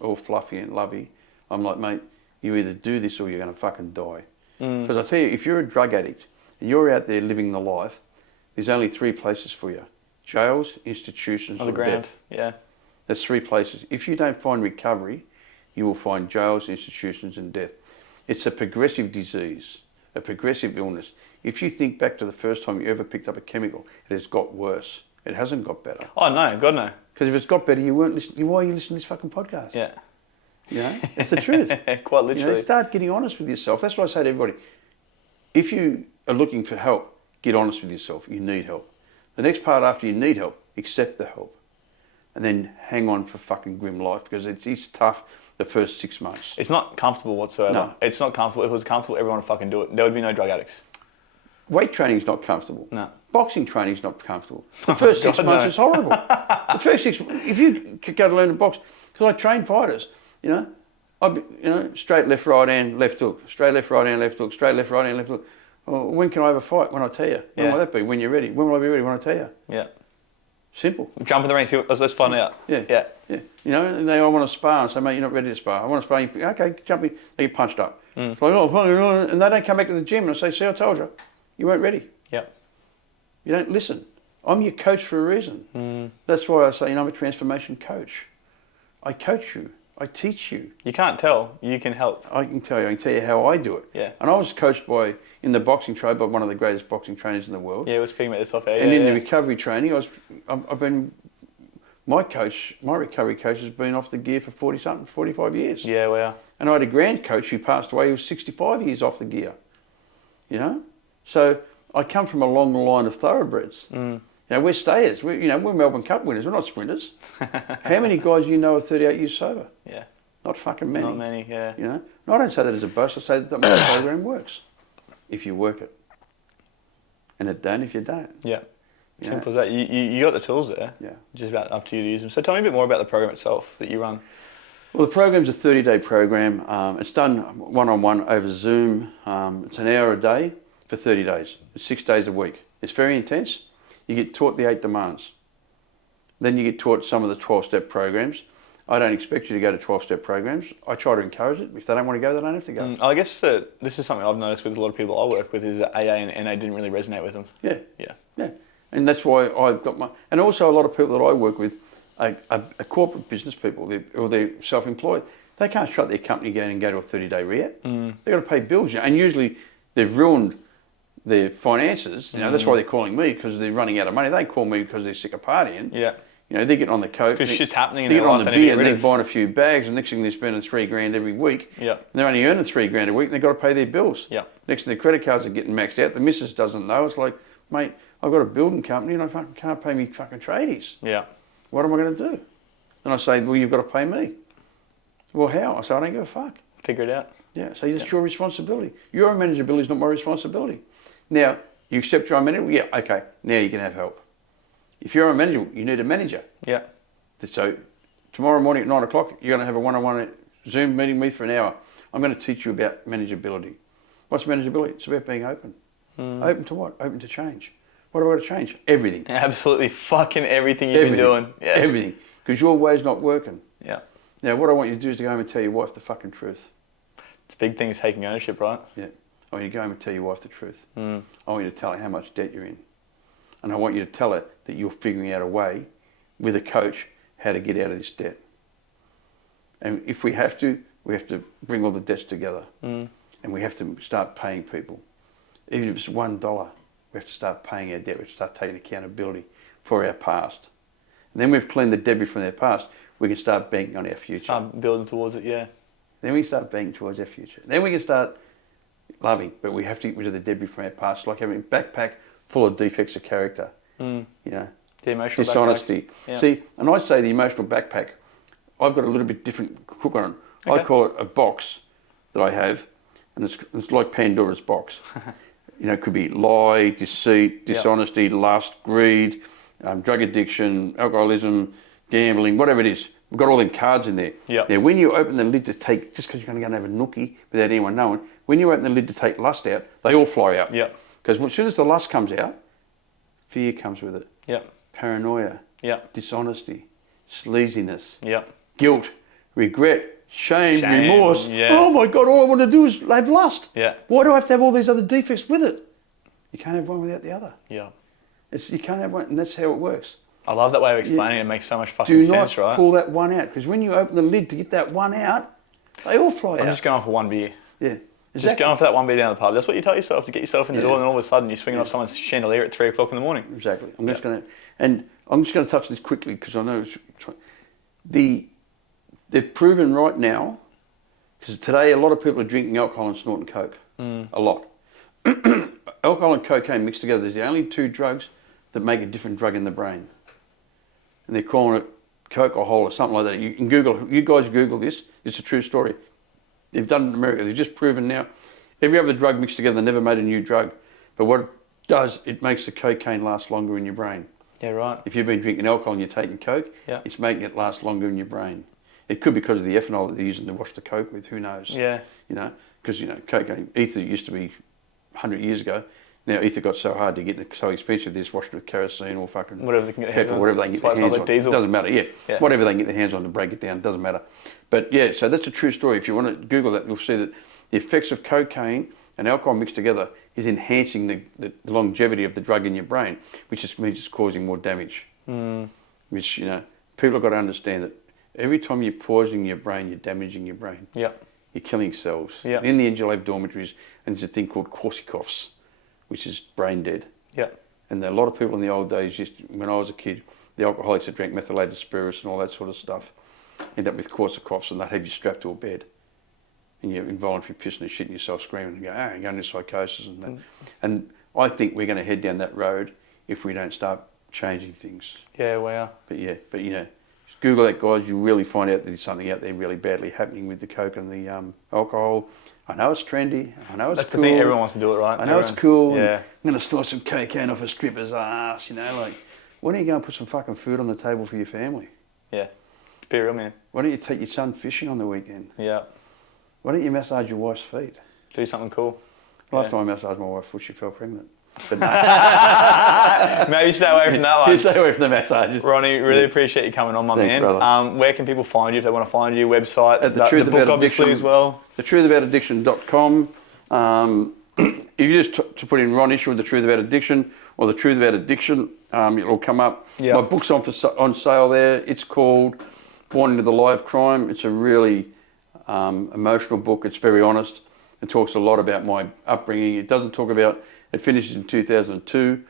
all fluffy and lovey. I'm like, mate, you either do this or you're going to fucking die. Because I tell you, if you're a drug addict and you're out there living the life, there's only 3 places for you. Jails, institutions, or death. Yeah. There's 3 places. If you don't find recovery, you will find jails, institutions and death. It's a progressive disease, a progressive illness. If you think back to the first time you ever picked up a chemical, it has got worse. It hasn't got better. Oh, no. God, no. Because if it's got better, you weren't listening. Why are you listening to this fucking podcast? Yeah. It's the truth. Quite literally. Start getting honest with yourself. That's what I say to everybody. If you are looking for help, get honest with yourself. You need help. The next part after you need help, accept the help. And then hang on for fucking grim life, because it's tough the first 6 months. It's not comfortable whatsoever. No. It's not comfortable. If it was comfortable, everyone would fucking do it. There would be no drug addicts. Weight training is not comfortable. No. Boxing training is not comfortable. The first 6 months is horrible. The first 6 months, if you go to learn to box, because I train fighters, I'd be, straight left, right hand, left hook, straight left, right hand, left hook, straight left, right hand, left hook. Well, when can I have a fight? When I tell you. When will that be? When you're ready. When will I be ready? When I tell you. Yeah. Simple. Jump in the ring. Let's find out. Yeah. And they all want to spar and say, mate, you're not ready to spar. I want to spar. Okay, jump in. They get punched up. It's like, and they don't come back to the gym and I say, see, I told you, you weren't ready. Yep. You don't listen. I'm your coach for a reason. That's why I say, I'm a transformation coach. I coach you. I teach you. You can't tell. You can help. I can tell you. I can tell you how I do it. Yeah. And I was coached in the boxing trade by one of the greatest boxing trainers in the world. Yeah, we're speaking about this off air. And in the recovery training, my recovery coach has been off the gear for 45 years. Yeah, wow. And I had a grand coach who passed away who was 65 years off the gear. So I come from a long line of thoroughbreds. You know, we're stayers. We're Melbourne Cup winners. We're not sprinters. How many guys you know are 38 years sober? Yeah. Not fucking many. Not many, yeah. You know? And I don't say that as a boast. I say that the program works if you work it. And it don't if you don't. Yeah. Simple as that. You got the tools there. Yeah. Just about up to you to use them. So tell me a bit more about the program itself that you run. Well, the program's a 30-day program. It's done one-on-one over Zoom. It's an hour a day for 30 days. It's 6 days a week. It's very intense. You get taught the 8 demands. Then you get taught some of the 12-step programs. I don't expect you to go to 12-step programs. I try to encourage it. If they don't want to go, they don't have to go. I guess that this is something I've noticed with a lot of people I work with is that AA and NA didn't really resonate with them. Yeah. Yeah. Yeah. And that's why I've got my... And also a lot of people that I work with are corporate business people, or they're self-employed. They can't shut their company down and go to a 30-day rehab. They've got to pay bills. And usually they've ruined their finances. That's why they're calling me, because they're running out of money. They call me because they're sick of partying. Yeah. They're getting on the coke. Because shit's happening in they their get on life. the beer and they're buying a few bags, and next thing they're spending $3,000 every week. Yeah. And they're only earning $3,000 a week, and they've got to pay their bills. Yeah. Next thing their credit cards are getting maxed out. The missus doesn't know. It's like, mate, I've got a building company and I fucking can't pay me fucking tradies. Yeah. What am I going to do? And I say, well, you've got to pay me. Well, how? I say, I don't give a fuck. Figure it out. Yeah. So that's your responsibility. Your manageability is not my responsibility. Now, you accept you're unmanageable? Yeah, okay. Now you can have help. If you're unmanageable, you need a manager. Yeah. So tomorrow morning at 9 o'clock, you're going to have a one-on-one Zoom meeting with me for an hour. I'm going to teach you about manageability. What's manageability? It's about being open. Open to what? Open to change. What have I got to change? Everything. Absolutely fucking everything you've been doing. Yeah. Everything. Because your way's not working. Yeah. Now, what I want you to do is to go home and tell your wife the fucking truth. It's a big thing, is taking ownership, right? Yeah. I want you to go home and tell your wife the truth. I want you to tell her how much debt you're in. And I want you to tell her that you're figuring out a way with a coach how to get out of this debt. And if we have to bring all the debts together. And we have to start paying people. Even if it's $1, we have to start paying our debt. We have to start taking accountability for our past. And then we've cleaned the debris from their past. We can start banking on our future. Start building towards it, yeah. Then we can start banking towards our future. Then we can start loving, but we have to get rid of the debris from our past, like having a backpack full of defects of character. The emotional dishonesty. Yeah. See, and I say the emotional backpack, I've got a little bit different hook on it. Okay. I call it a box that I have, and it's like Pandora's box. It could be lie, deceit, dishonesty, lust, greed, drug addiction, alcoholism, gambling, whatever it is. We've got all them cards in there. Yep. Now, when you open the lid to take, just because you're going to go and have a nookie without anyone knowing, when you open the lid to take lust out, they all fly out. Yep. Because as soon as the lust comes out, fear comes with it. Yep. Paranoia. Yep. Dishonesty. Sleaziness. Yep. Guilt. Regret. Shame. Remorse. Yeah. Oh my God, all I want to do is have lust. Yeah. Why do I have to have all these other defects with it? You can't have one without the other. Yeah. You can't have one, and that's how it works. I love that way of explaining it. It makes so much fucking sense, right? Do not pull that one out, because when you open the lid to get that one out, they all fly out. I'm just going for one beer. Yeah. Exactly. Just going for that one beer down the pub. That's what you tell yourself to get yourself in the door, and then all of a sudden you're swinging off someone's chandelier at 3 o'clock in the morning. Exactly. I'm just going to touch this quickly, because I know they've proven right now, because today a lot of people are drinking alcohol and snorting coke. A lot. Alcohol and cocaine mixed together is the only two drugs that make a different drug in the brain. And they're calling it coke-alcohol or something like that. You can Google, you guys Google this, it's a true story. They've done it in America, they've just proven now, every other drug mixed together never made a new drug. But what it does, it makes the cocaine last longer in your brain. Yeah, right. If you've been drinking alcohol and you're taking coke, it's making it last longer in your brain. It could be because of the ethanol that they're using to wash the coke with, who knows? Yeah. Because, cocaine, ether used to be 100 years ago. Now ether got so hard to get, so expensive, they're just washed with kerosene or fucking whatever they can get their hands on. Whatever they can get their hands on. Diesel. It doesn't matter, yeah. Whatever they can get their hands on to break it down, it doesn't matter. But yeah, so that's a true story. If you want to Google that, you'll see that the effects of cocaine and alcohol mixed together is enhancing the longevity of the drug in your brain, which means it's causing more damage. Which, people have got to understand that every time you're poisoning your brain, you're damaging your brain. Yep. You're killing cells. Yep. In the end, you'll have dormitories, and there's a thing called Korsakoffs, which is brain dead. Yep. And a lot of people in the old days, when I was a kid, the alcoholics that drank methylated spirits and all that sort of stuff, end up with Korsakoffs, and they'd have you strapped to a bed. And you're involuntary pissing and shitting yourself, screaming, and go, you're going into psychosis and that. And I think we're going to head down that road if we don't start changing things. Yeah, wow. But you know, just Google that, guys. You really find out that there's something out there really badly happening with the coke and the alcohol. I know it's trendy. I know it's That's cool. the thing. Everyone wants to do it, right? I know it's cool. Yeah. I'm going to snort some cocaine off a stripper's ass. You know, like, why don't you go and put some fucking food on the table for your family? Yeah. Be real, man. Why don't you take your son fishing on the weekend? Yeah. Why don't you massage your wife's feet? Do something cool. Last time I massaged my wife's foot, she fell pregnant. But no. Maybe stay away from that one. You stay away from the massages. Ronnie, really appreciate you coming on, my Thanks, man. brother. Where can people find you if they want to find you? Website, At the book, obviously, as well. TheTruthAboutAddiction.com. If you just to put in Ron Isherwood, The Truth About Addiction, or The Truth About Addiction, it'll come up. Yep. My book's on sale there. It's called Born Into the Life Crime. It's a really emotional book. It's very honest. It talks a lot about my upbringing. It doesn't talk about, it finishes in 2002.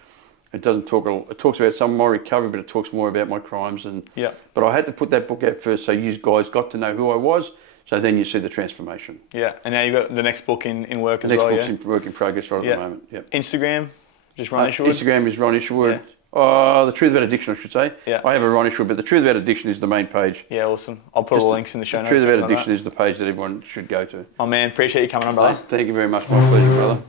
It talks about some of my recovery, but it talks more about my crimes. But I had to put that book out first so you guys got to know who I was, so then you see the transformation. Yeah, and now you've got the next book in work as well, yeah? The next book's in work in progress right at the moment, Instagram, just Ron Isherwood? Instagram is Ron Isherwood. Yeah. The Truth About Addiction, I should say. Yeah. I have a Ron Isherwood, but The Truth About Addiction is the main page. Yeah, awesome. I'll put all the links in the show notes. The Truth About Addiction is the page that everyone should go to. Oh man, appreciate you coming on, brother. Thank you very much. My pleasure, brother.